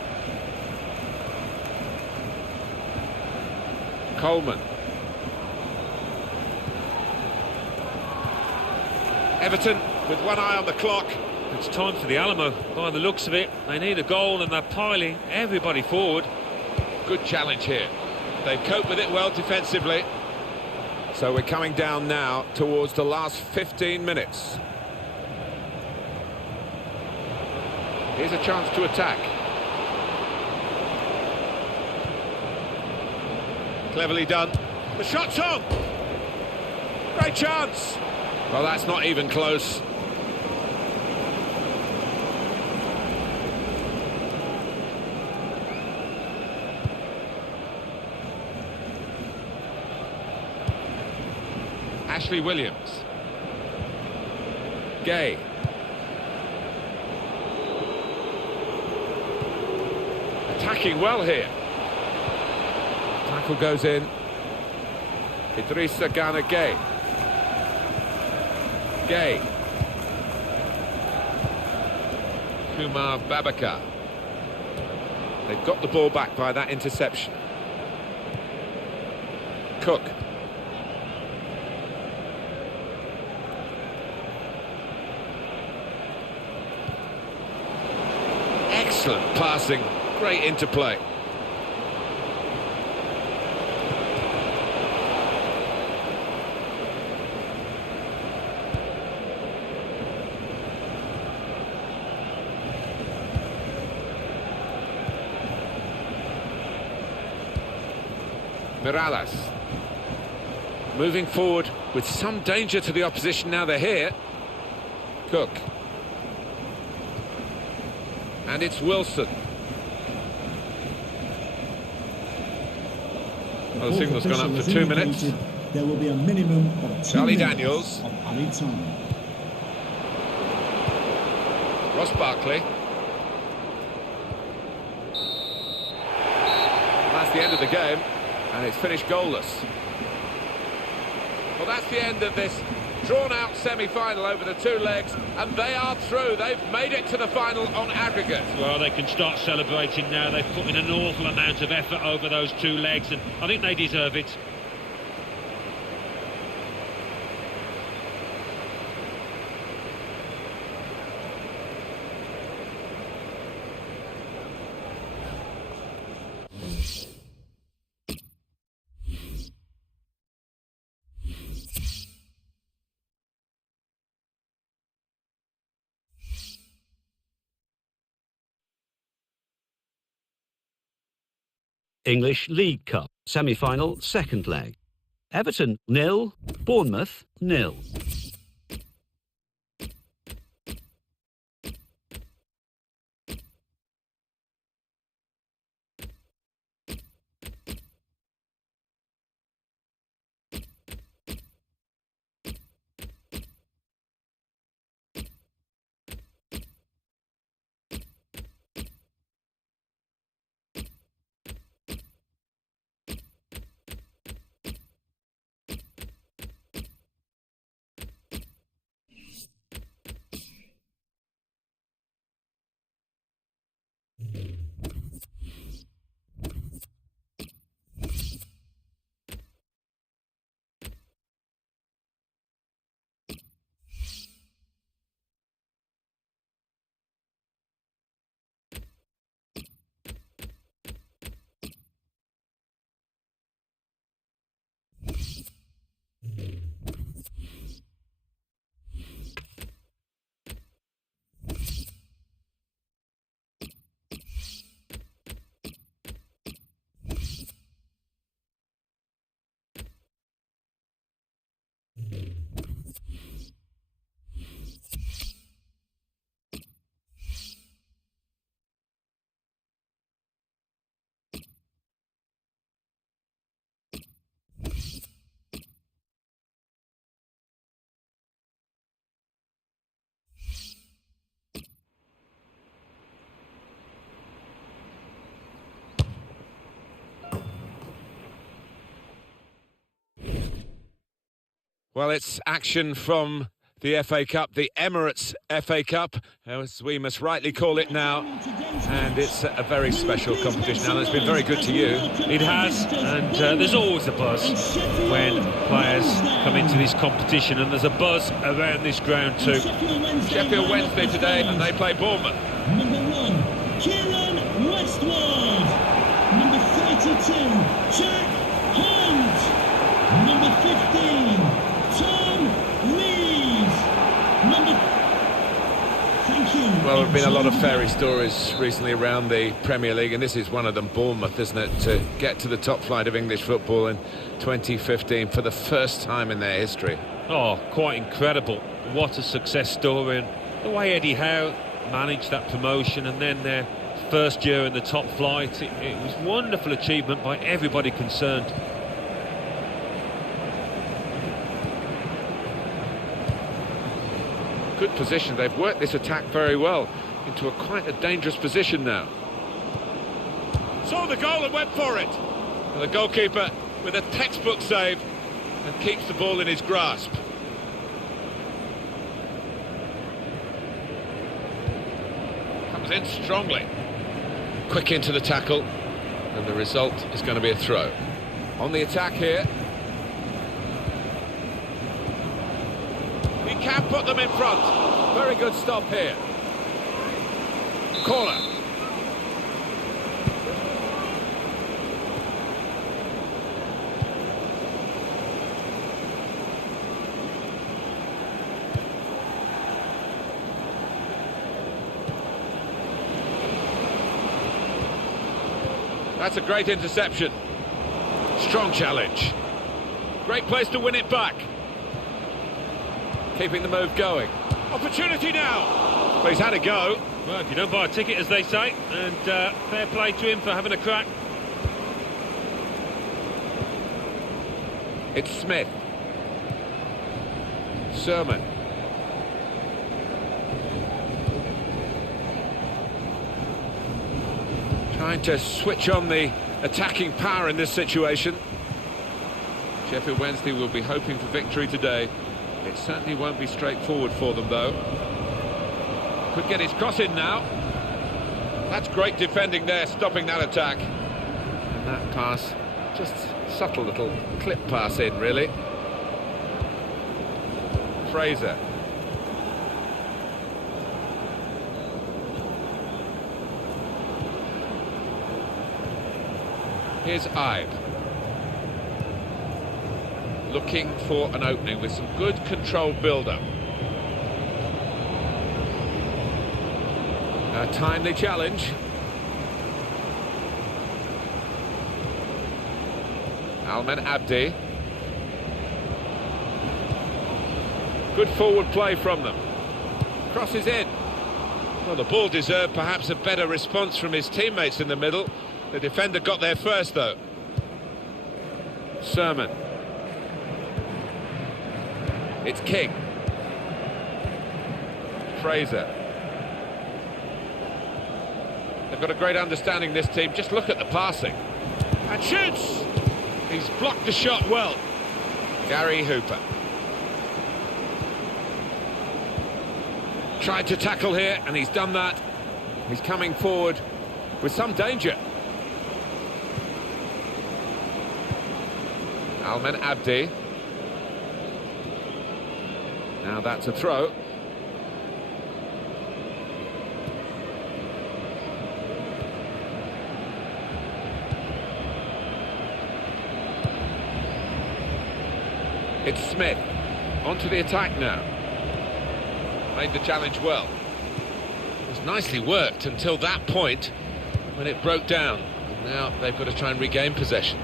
Coleman. Everton with one eye on the clock. It's time for the Alamo, by the looks of it. They need a goal and they're piling everybody forward. Good challenge here. They've coped with it well defensively. So we're coming down now towards the last 15 minutes. Here's a chance to attack. Cleverly done. The shot's on! Great chance! Well, that's not even close. Ashley Williams. Gay. Attacking well here. Tackle goes in. Idrissa Gana Gay. Gay. Kumar Babakar. They've got the ball back by that interception. Cook. Excellent passing, great interplay. Mirallas. Moving forward with some danger to the opposition now they're here. Cook. And it's Wilson. Well, the signal's gone up for 2 minutes. There will be a minimum of 2 Charlie minutes Daniels. of added time. Ross Barkley. That's the end of the game, and it's finished goalless. Well, that's the end of this drawn-out semi-final over the two legs, and they are through. They've made it to the final on aggregate. Well, they can start celebrating now. They've put in an awful amount of effort over those two legs, and I think they deserve it. English League Cup semi-final, second leg. Everton 0, Bournemouth 0. Well, it's action from the FA Cup, the Emirates FA Cup, as we must rightly call it now. And it's a very special competition. Alan, it's been very good to you. It has, and there's always a buzz when players come into this competition, and there's a buzz around this ground too. Sheffield Wednesday today, and they play Bournemouth. Number 1, Kieran Westward. Number 32, Jack Hunt. Number 15, Tom Lees. Thank you. Well, there have been a lot of fairy stories recently around the Premier League, and this is one of them. Bournemouth, isn't it, to get to the top flight of English football in 2015 for the first time in their history. Oh, quite incredible. What a success story. And the way Eddie Howe managed that promotion, and then their first year in the top flight, it was a wonderful achievement by everybody concerned. Good position. They've worked this attack very well into quite a dangerous position now. Saw the goal and went for it. And the goalkeeper with a textbook save and keeps the ball in his grasp. Comes in strongly. Quick into the tackle, and the result is going to be a throw. On the attack here. He can put them in front. Very good stop here. Corner. That's a great interception. Strong challenge. Great place to win it back. Keeping the move going. Opportunity now. But he's had a go. Well, if you don't buy a ticket, as they say, and fair play to him for having a crack. It's Smith. Sermon. Trying to switch on the attacking power in this situation. Sheffield Wednesday will be hoping for victory today. It certainly won't be straightforward for them, though. Could get his cross in now. That's great defending there, stopping that attack. And that pass, just subtle little clip pass in, really. Fraser. Here's Ibe. Looking for an opening with some good controlled build-up. A timely challenge. Almen Abdi. Good forward play from them. Crosses in. Well, the ball deserved perhaps a better response from his teammates in the middle. The defender got there first, though. Sermon. It's King. Fraser. They've got a great understanding, this team. Just look at the passing. And shoots! He's blocked the shot well. Gary Hooper. Tried to tackle here, and he's done that. He's coming forward with some danger. Almen Abdi. Now that's a throw. It's Smith. Onto the attack now. Made the challenge well. It was nicely worked until that point when it broke down. Now they've got to try and regain possession.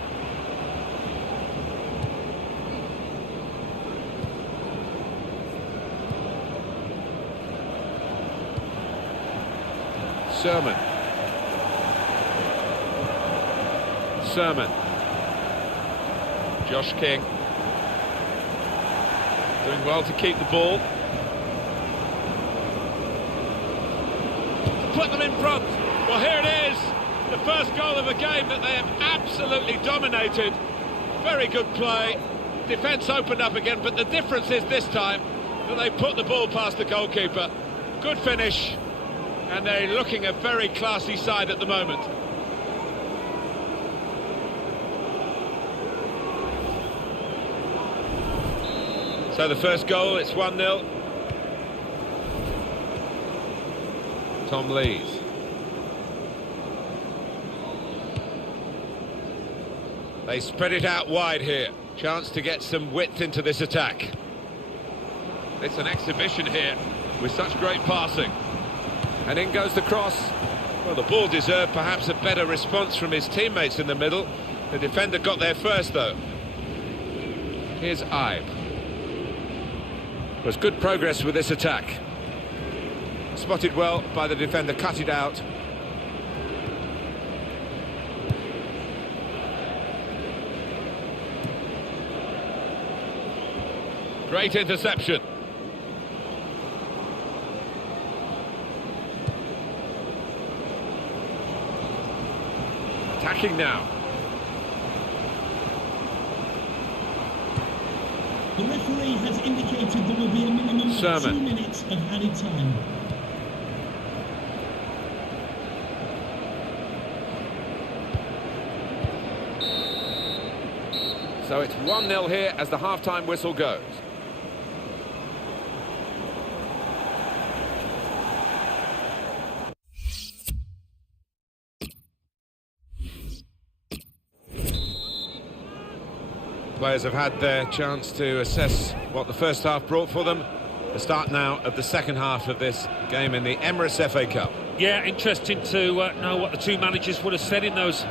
Sermon. Josh King. Doing well to keep the ball. Put them in front. Well, here it is. The first goal of a game that they have absolutely dominated. Very good play. Defence opened up again, but the difference is this time But they put the ball past the goalkeeper. Good finish. And they're looking a very classy side at the moment. So the first goal, it's 1-0. Tom Lees. They spread it out wide here. Chance to get some width into this attack. It's an exhibition here with such great passing. And in goes the cross. Well, the ball deserved perhaps a better response from his teammates in the middle. The defender got there first, though. Here's Ibe. There's good progress with this attack. Spotted well by the defender, cut it out. Great interception. Attacking now. The referee has indicated there will be a minimum of 2 minutes of added time. So it's 1-0 here as the half-time whistle goes. Players have had their chance to assess what the first half brought for them. The start now of the second half of this game in the Emirates FA Cup. Yeah, interesting to know what the two managers would have said in those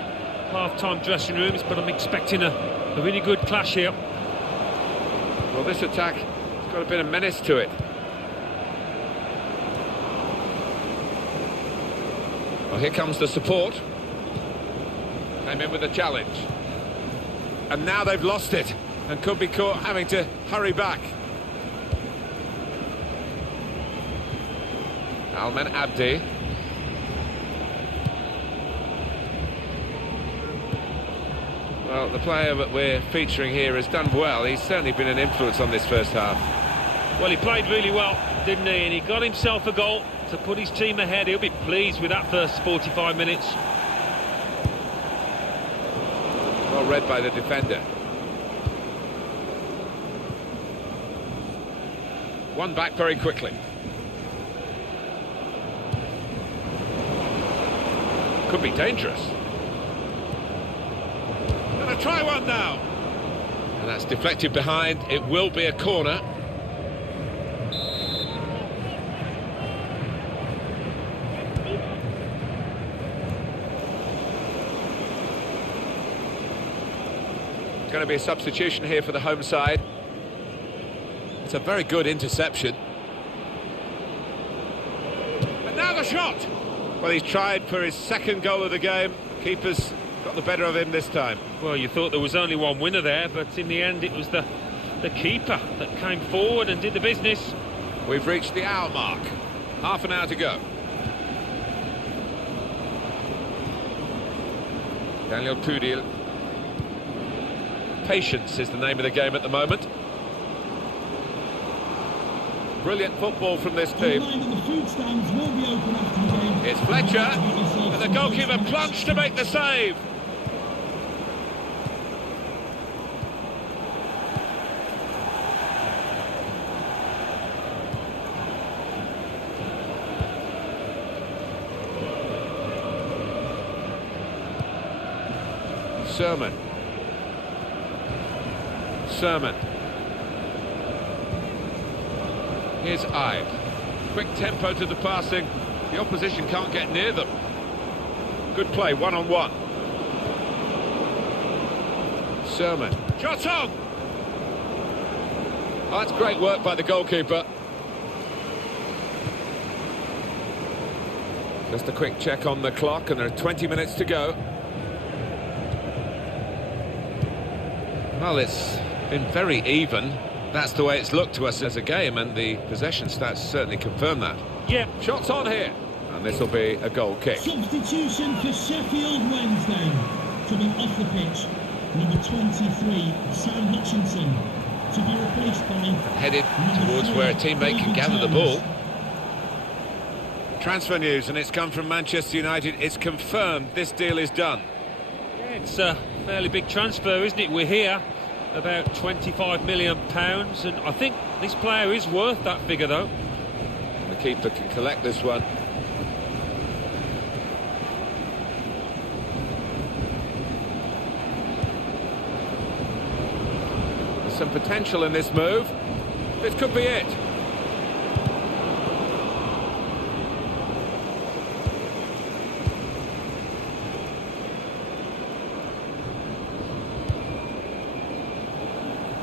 half-time dressing rooms, but I'm expecting a really good clash here. Well, this attack has got a bit of menace to it. Well, here comes the support. Came in with a challenge. And now they've lost it and could be caught having to hurry back. Almen Abdi. Well, the player that we're featuring here has done well. He's certainly been an influence on this first half. Well, he played really well, didn't he? And he got himself a goal to put his team ahead. He'll be pleased with that first 45 minutes. Well read by the defender. One back very quickly. Could be dangerous. Gonna try one now. And that's deflected behind. It will be a corner. Going to be a substitution here for the home side. It's a very good interception. And now the shot! Well, he's tried for his second goal of the game. Keeper's got the better of him this time. Well, you thought there was only one winner there, but in the end it was the keeper that came forward and did the business. We've reached the hour mark. Half an hour to go. Daniel Kudil. Patience is the name of the game at the moment. Brilliant football from this team. It's Fletcher, and the goalkeeper plunged to make the save. Sermon. Here's Ibe. Quick tempo to the passing. The opposition can't get near them. Good play, one-on-one. Sermon. Shot on! Oh, that's great work by the goalkeeper. Just a quick check on the clock, and there are 20 minutes to go. Well, it's been very even. That's the way it's looked to us as a game, and the possession stats certainly confirm that. Yeah. Shots on here, and this will be a goal kick. Substitution for Sheffield Wednesday. Coming off the pitch, number 23, Sam Hutchinson. to be replaced by Headed number towards 4, where a teammate can David gather the Jones. ball. Transfer news, and it's come from Manchester United. It's confirmed this deal is done. Yeah, it's a fairly big transfer, isn't it? We're here about £25 million, and I think this player is worth that figure, though. The keeper can collect this one. There's some potential in this move. This could be it.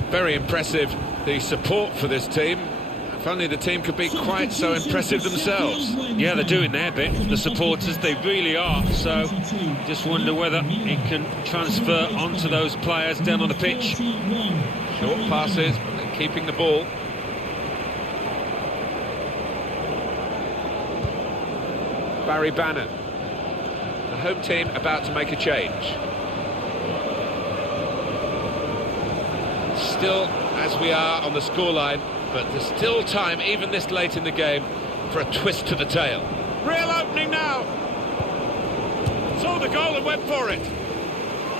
Very impressive, the support for this team. If only the team could be quite so impressive themselves. Yeah, they're doing their bit, the supporters, they really are. So, just wonder whether it can transfer onto those players down on the pitch. Short passes, but they're keeping the ball. Barry Bannon. The home team about to make a change. Still, as we are on the scoreline, but there's still time, even this late in the game, for a twist to the tail. Real opening now. Saw the goal and went for it.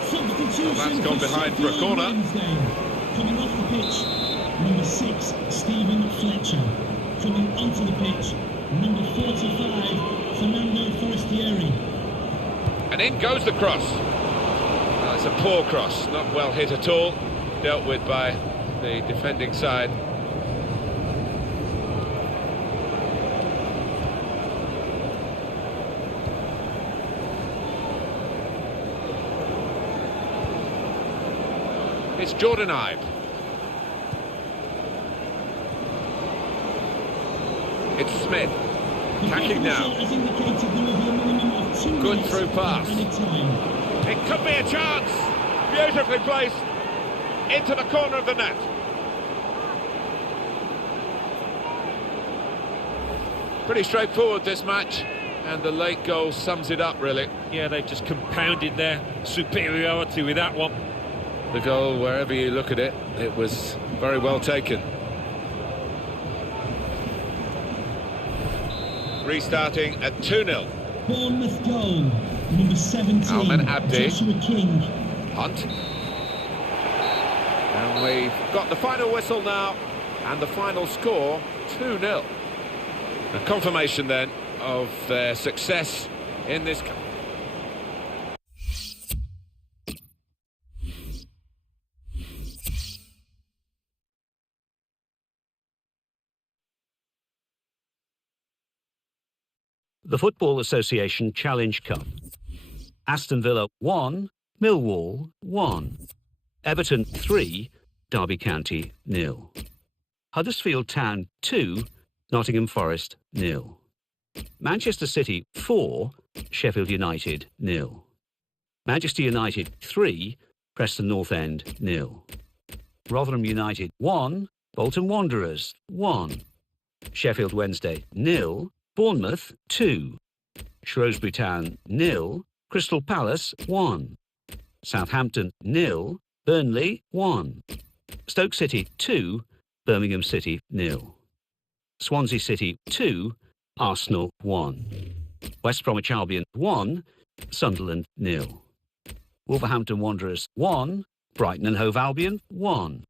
Substitution Well, that's gone behind for a corner. Wednesday. Coming off the pitch, number 6, Stephen Fletcher. Coming onto the pitch, number 45, Fernando Forestieri. And in goes the cross. Well, it's a poor cross, not well hit at all. Dealt with by the defending side. It's Jordan Ibe. It's Smith. Attacking now. Good through pass. It could be a chance. Beautifully placed into the corner of the net. Pretty straightforward, this match, and the late goal sums it up, really. Yeah, they've just compounded their superiority with that one. The goal, wherever you look at it, it was very well taken. Restarting at 2-0. Bournemouth goal, number 17, Alman Abdi. Joshua King. Hunt. And we've got the final whistle now, and the final score, 2-0. A confirmation then of their success in this. The Football Association Challenge Cup. Aston Villa 1, Millwall 1. Everton 3, Derby County 0. Huddersfield Town 2, Nottingham Forest 0. Manchester City 4, Sheffield United 0. Manchester United 3, Preston North End 0. Rotherham United 1, Bolton Wanderers 1. Sheffield Wednesday 0, Bournemouth 2. Shrewsbury Town 0, Crystal Palace 1. Southampton 0, Burnley 1. Stoke City 2, Birmingham City 0. Swansea City 2, Arsenal 1. West Bromwich Albion 1, Sunderland 0. Wolverhampton Wanderers 1, Brighton and Hove Albion 1.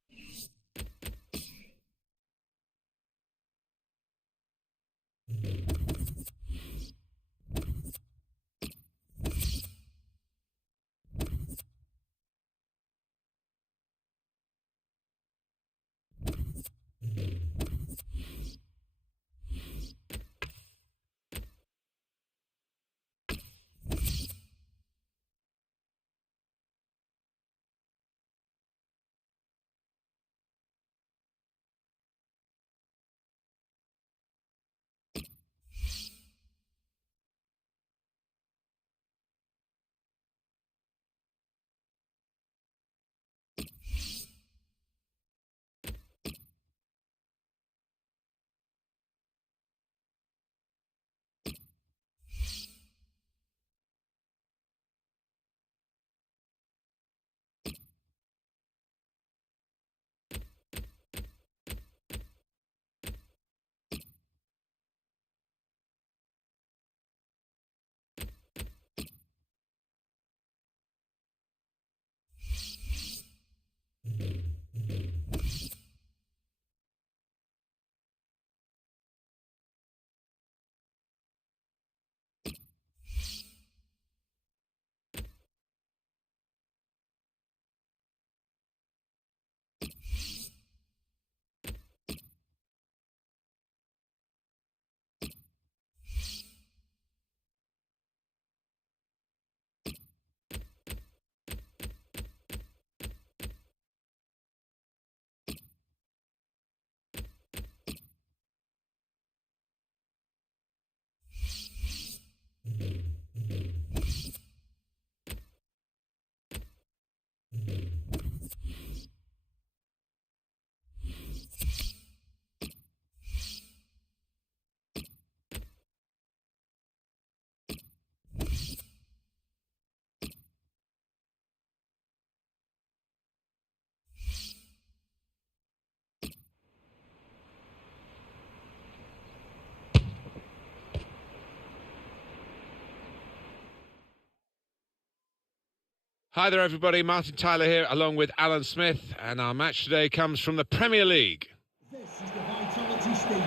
Hi there everybody, Martin Tyler here along with Alan Smith, and our match today comes from the Premier League. This is the Vitality Stadium.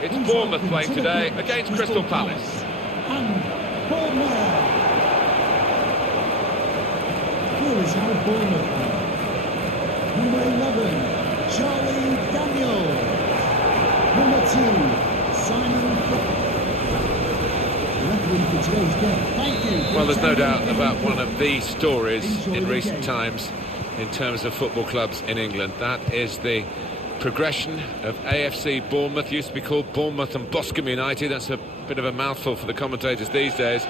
It's Bournemouth playing today against Crystal Palace. And Bournemouth. Here is our Bournemouth player. Number 11, Charlie Daniel. Number 2, Simon referee for today's game. Thank you. Well, there's no doubt about one of the stories in recent times in terms of football clubs in England. That is the progression of AFC Bournemouth. Used to be called Bournemouth and Boscombe United. That's a bit of a mouthful for the commentators these days.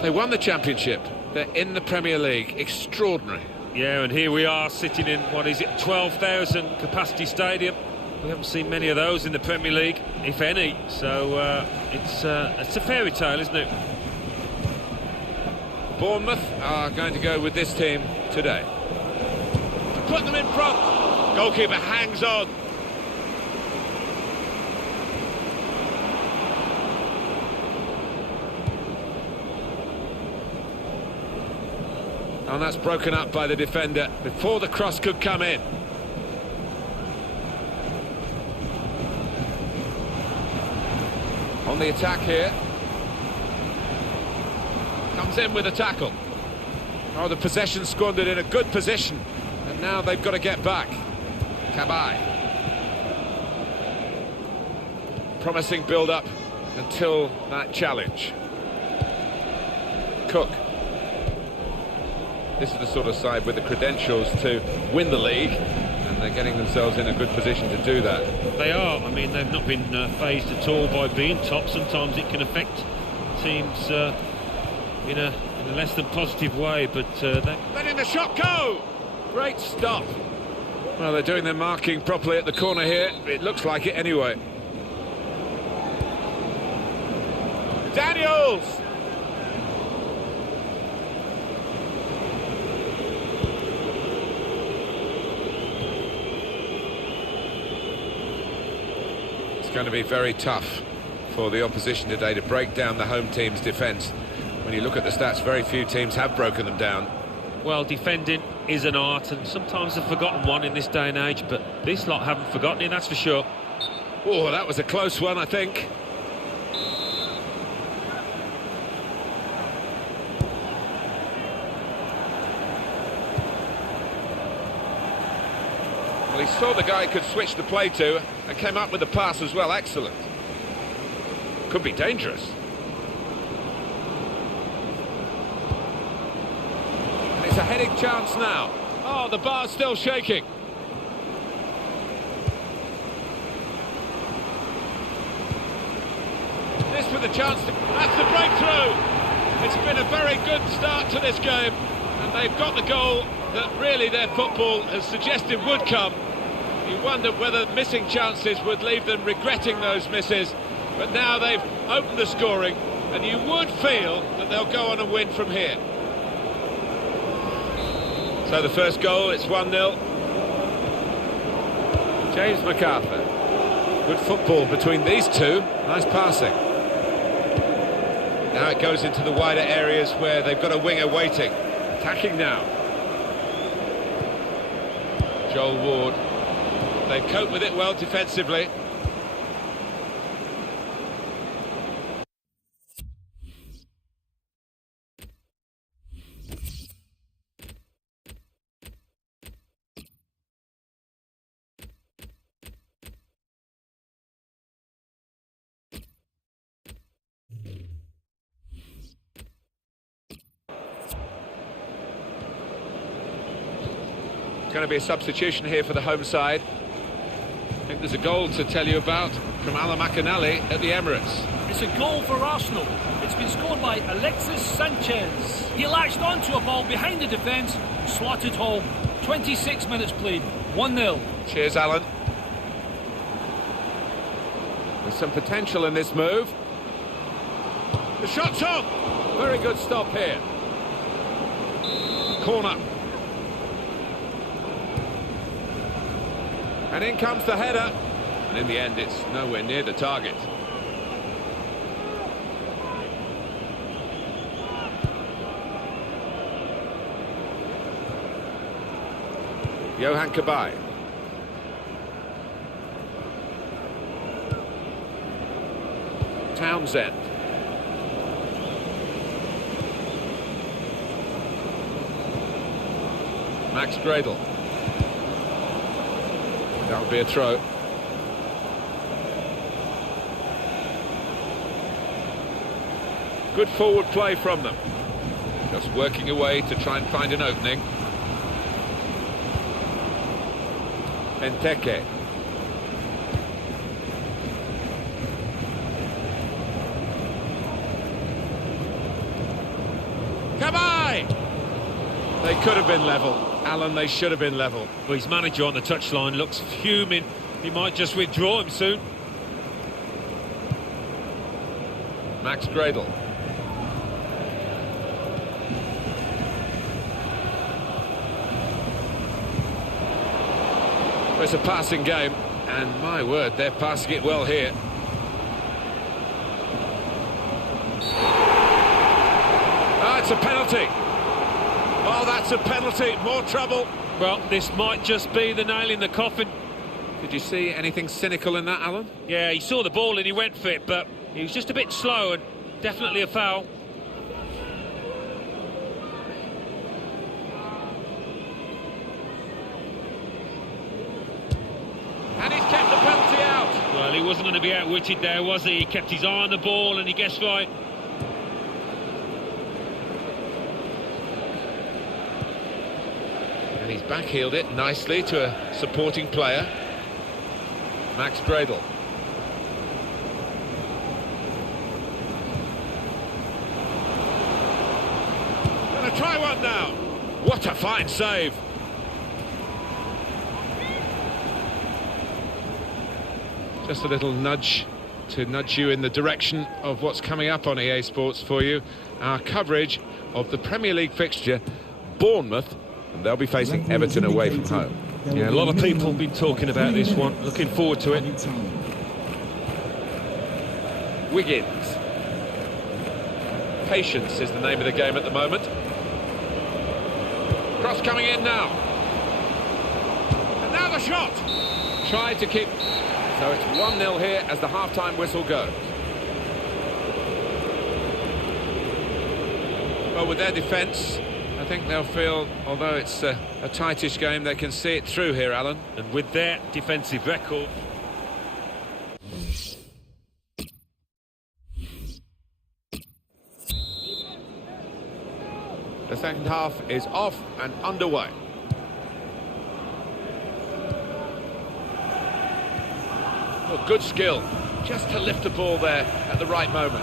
They won the championship. They're in the Premier League. Extraordinary. Yeah, and here we are sitting in, what is it, 12,000 capacity stadium. We haven't seen many of those in the Premier League, if any, so it's a fairy tale, isn't it? Bournemouth are going to go with this team today. To put them in front, goalkeeper hangs on. And that's broken up by the defender before the cross could come in. On the attack here. Comes in with a tackle. Oh, the possession squandered in a good position. And now they've got to get back. Cabaye. Promising build-up until that challenge. Cook. This is the sort of side with the credentials to win the league, and they're getting themselves in a good position to do that. They are. I mean, they've not been phased at all by being top. Sometimes it can affect teams in a less than positive way, but letting the shot go. Great stop. Well, they're doing their marking properly at the corner here. It looks like it anyway. Daniels. Going to be very tough for the opposition today to break down the home team's defence. When you look at the stats, very few teams have broken them down. Well, defending is an art, and sometimes a forgotten one in this day and age, but this lot haven't forgotten it, that's for sure. Oh, that was a close one, I think. Well, he saw the guy could switch the play to and came up with the pass as well. Excellent. Could be dangerous. And it's a heading chance now. Oh, the bar's still shaking. This with a chance to... That's the breakthrough! It's been a very good start to this game, and they've got the goal that really their football has suggested would come. You wondered whether missing chances would leave them regretting those misses, but now they've opened the scoring, and you would feel that they'll go on and win from here. So the first goal, it's 1-0. James MacArthur. Good football between these two. Nice passing. Now it goes into the wider areas where they've got a winger waiting. Attacking now. Joel Ward. They cope with it well defensively. Going to be a substitution here for the home side. I think there's a goal to tell you about from Alan McInally at the Emirates. It's a goal for Arsenal. It's been scored by Alexis Sanchez. He latched onto a ball behind the defence, slotted home. 26 minutes played, 1-0. Cheers, Alan. There's some potential in this move. The shot's on! Very good stop here. Corner. And in comes the header. And in the end, it's nowhere near the target. Johan Cabaye. Townsend. Max Gradle. That would be a throw. Good forward play from them. Just working away to try and find an opening. Benteke. Cabaye! They could have been level. Alan, they should have been level. Well, his manager on the touchline looks fuming. He might just withdraw him soon. Max Gradle. It's a passing game, and my word, they're passing it well here. Ah, it's a penalty. Oh, that's a penalty. More trouble. Well, this might just be the nail in the coffin. Did you see anything cynical in that, Alan? Yeah, he saw the ball and he went for it, but he was just a bit slow and definitely a foul. And he's kept the penalty out. Well, he wasn't going to be outwitted there, was he? He kept his eye on the ball and he guessed right. And he's backheeled it nicely to a supporting player. Max Gradle. Gonna try one now. What a fine save. Just a little nudge to nudge you in the direction of what's coming up on EA Sports for you. Our coverage of the Premier League fixture, Bournemouth, and they'll be facing Everton away from home. Yeah, a lot of people have been talking about this one. Looking forward to it. Wiggins. Patience is the name of the game at the moment. Cross coming in now. And now the shot. Tried to keep... So it's 1-0 here as the half-time whistle goes. Well, with their defence, I think they'll feel, although it's a tightish game, they can see it through here, Alan. And with their defensive record... The second half is off and underway. Well, good skill, just to lift the ball there at the right moment.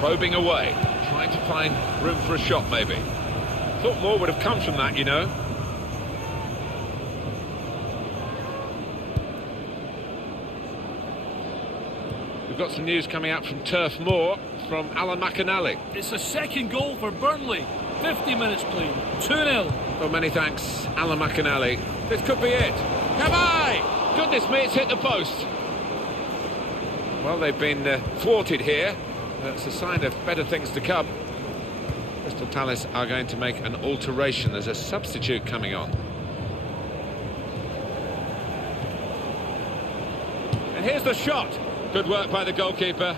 Probing away, trying to find room for a shot maybe. Thought more would have come from that, you know. We've got some news coming out from Turf Moor from Alan McAnally. It's a second goal for Burnley. 50 minutes played. 2-0. Well, many thanks, Alan McAnally. This could be it. Cabaye! Goodness me, it's hit the post. Well, they've been thwarted here. That's a sign of better things to come. Crystal Palace are going to make an alteration. There's a substitute coming on. And here's the shot. Good work by the goalkeeper.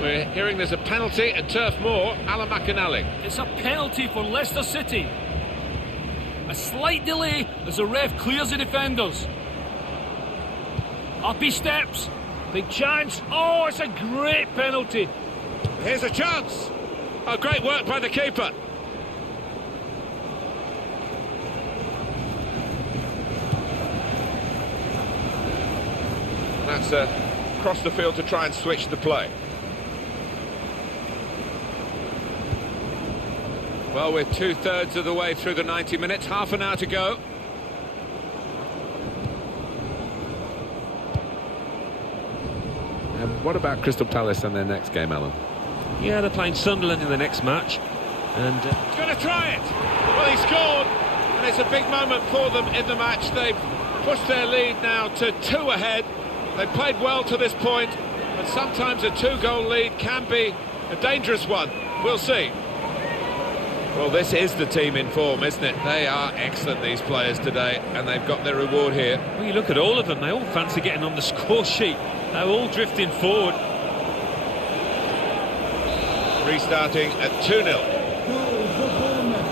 We're hearing there's a penalty at Turf Moor. Alan McAnally. It's a penalty for Leicester City. A slight delay as the ref clears the defenders. Up he steps. Big chance. Oh, it's a great penalty. Here's a chance. Oh, great work by the keeper. That's across the field to try and switch the play. Well, we're 2/3 of the way through the 90 minutes, half an hour to go. And what about Crystal Palace and their next game, Alan? Yeah, they're playing Sunderland in the next match. And He's going to try it. Well, he scored. And it's a big moment for them in the match. They've pushed their lead now to 2 ahead. They've played well to this point, but sometimes a 2-goal lead can be a dangerous one. We'll see. Well, this is the team in form, isn't it? They are excellent, these players today, and they've got their reward here. Well, you look at all of them, they all fancy getting on the score sheet. They're all drifting forward. Restarting at 2-0. Goal for Bournemouth,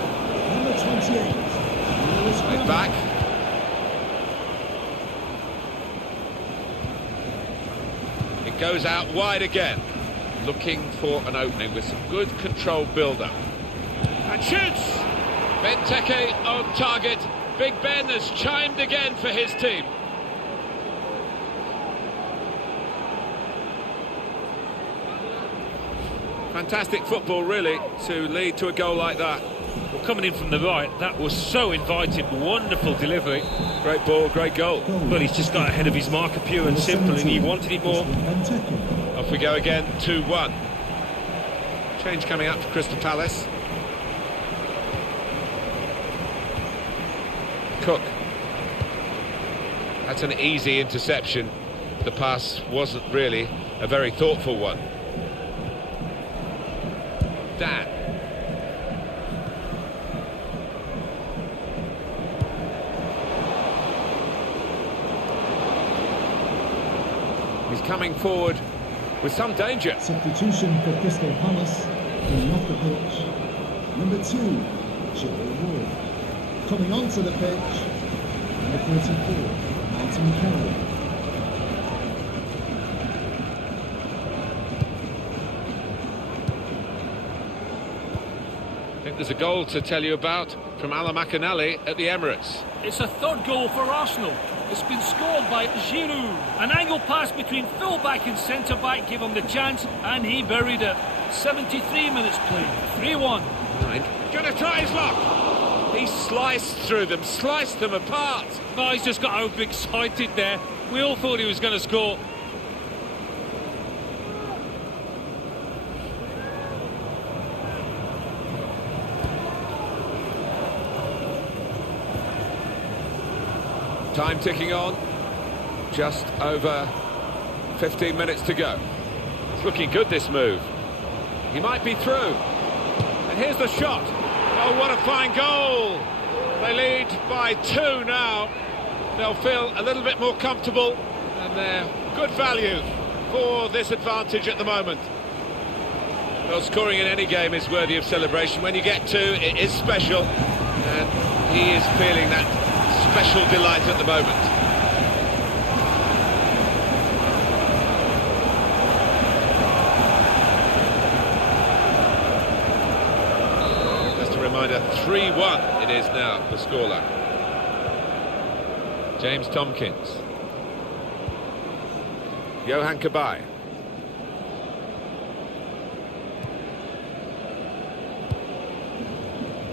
number 28. Right back. It goes out wide again. Looking for an opening with some good controlled build-up. And shoots! Benteke on target. Big Ben has chimed again for his team. Fantastic football, really, to lead to a goal like that. Well, coming in from the right, that was so inviting. Wonderful delivery. Great ball, great goal. But he's just got ahead of his marker, pure and simple, and he wanted it more. Off we go again, 2-1. Change coming up for Crystal Palace. Cook. That's an easy interception. The pass wasn't really a very thoughtful one. Dan. He's coming forward with some danger. Substitution for Crystal Palace, coming off the pitch. Number 2, Joe Ward. Coming onto the pitch, number 44, Martin Carroll. I think there's a goal to tell you about from Alan McInally at the Emirates. It's a 3rd goal for Arsenal. It's been scored by Giroud. An angle pass between full-back and centre-back gave him the chance, and he buried it. 73 minutes played, 3-1. Gonna try his luck. He sliced through them, sliced them apart. Oh, he's just got overexcited there. We all thought he was going to score. Time ticking on. Just over 15 minutes to go. It's looking good, this move. He might be through. And here's the shot. Oh, what a fine goal. They lead by 2 now. They'll feel a little bit more comfortable, and they're good value for this advantage at the moment. Well, scoring in any game is worthy of celebration. When you get 2, it is special, and he is feeling that special delight at the moment. Reminder, 3-1 it is now, the scoreline. James Tompkins. Johan Cabaye.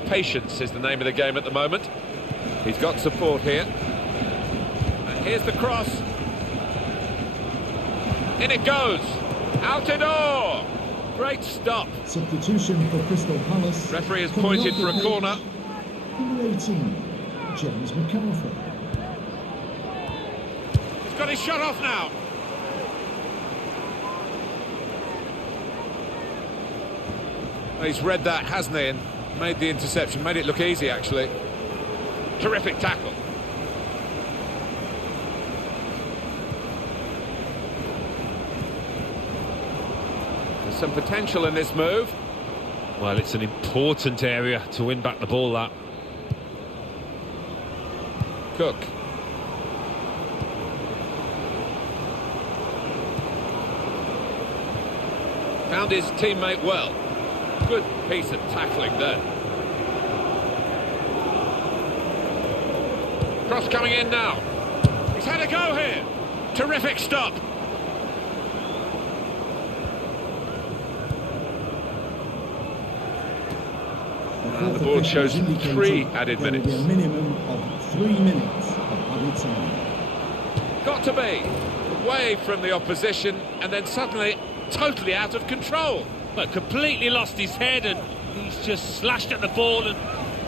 Patience is the name of the game at the moment. He's got support here. And here's the cross. In it goes. Out it all. Great stop. Substitution for Crystal Palace. Referee has pointed for a corner. Number 18, James McArthur. He's got his shot off now. Well, he's read that, hasn't he, and made the interception. Made it look easy, actually. Terrific tackle. Some potential in this move. Well, it's an important area to win back the ball, that. Cook. Found his teammate well. Good piece of tackling there. Cross coming in now. He's had a go here. Terrific stop. And the board shows 3 added minutes. There will be a minimum of 3 minutes of added time. Got to be away from the opposition, and then suddenly totally out of control. But completely lost his head, and he's just slashed at the ball and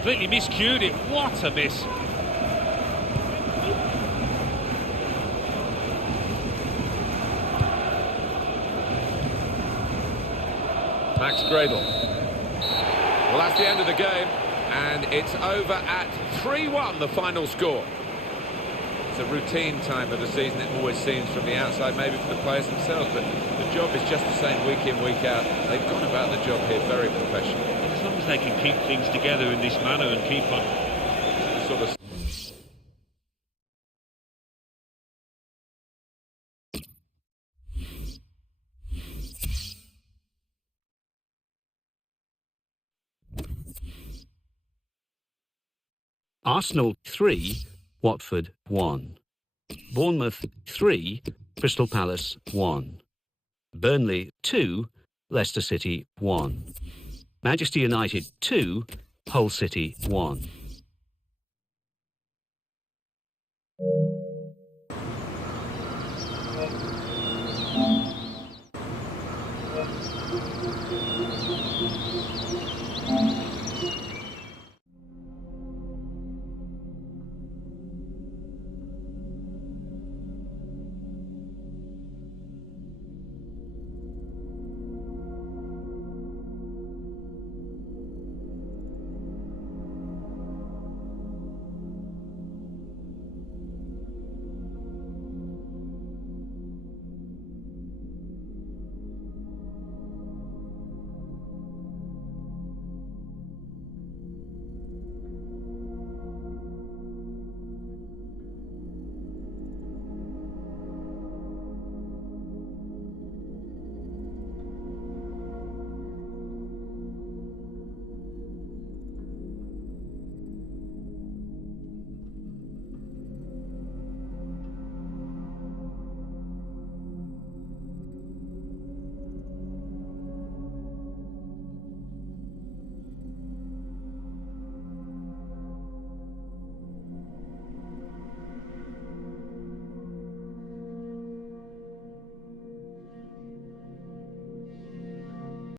completely miscued it. What a miss. Max Gradle. Well, that's the end of the game, and it's over at 3-1, the final score. It's a routine time of the season, it always seems from the outside, maybe for the players themselves, but the job is just the same week in, week out. They've gone about the job here very professionally. As long as they can keep things together in this manner and keep on Sort of. Arsenal 3, Watford 1. Bournemouth 3, Crystal Palace 1. Burnley 2, Leicester City 1. Manchester United 2, Hull City 1.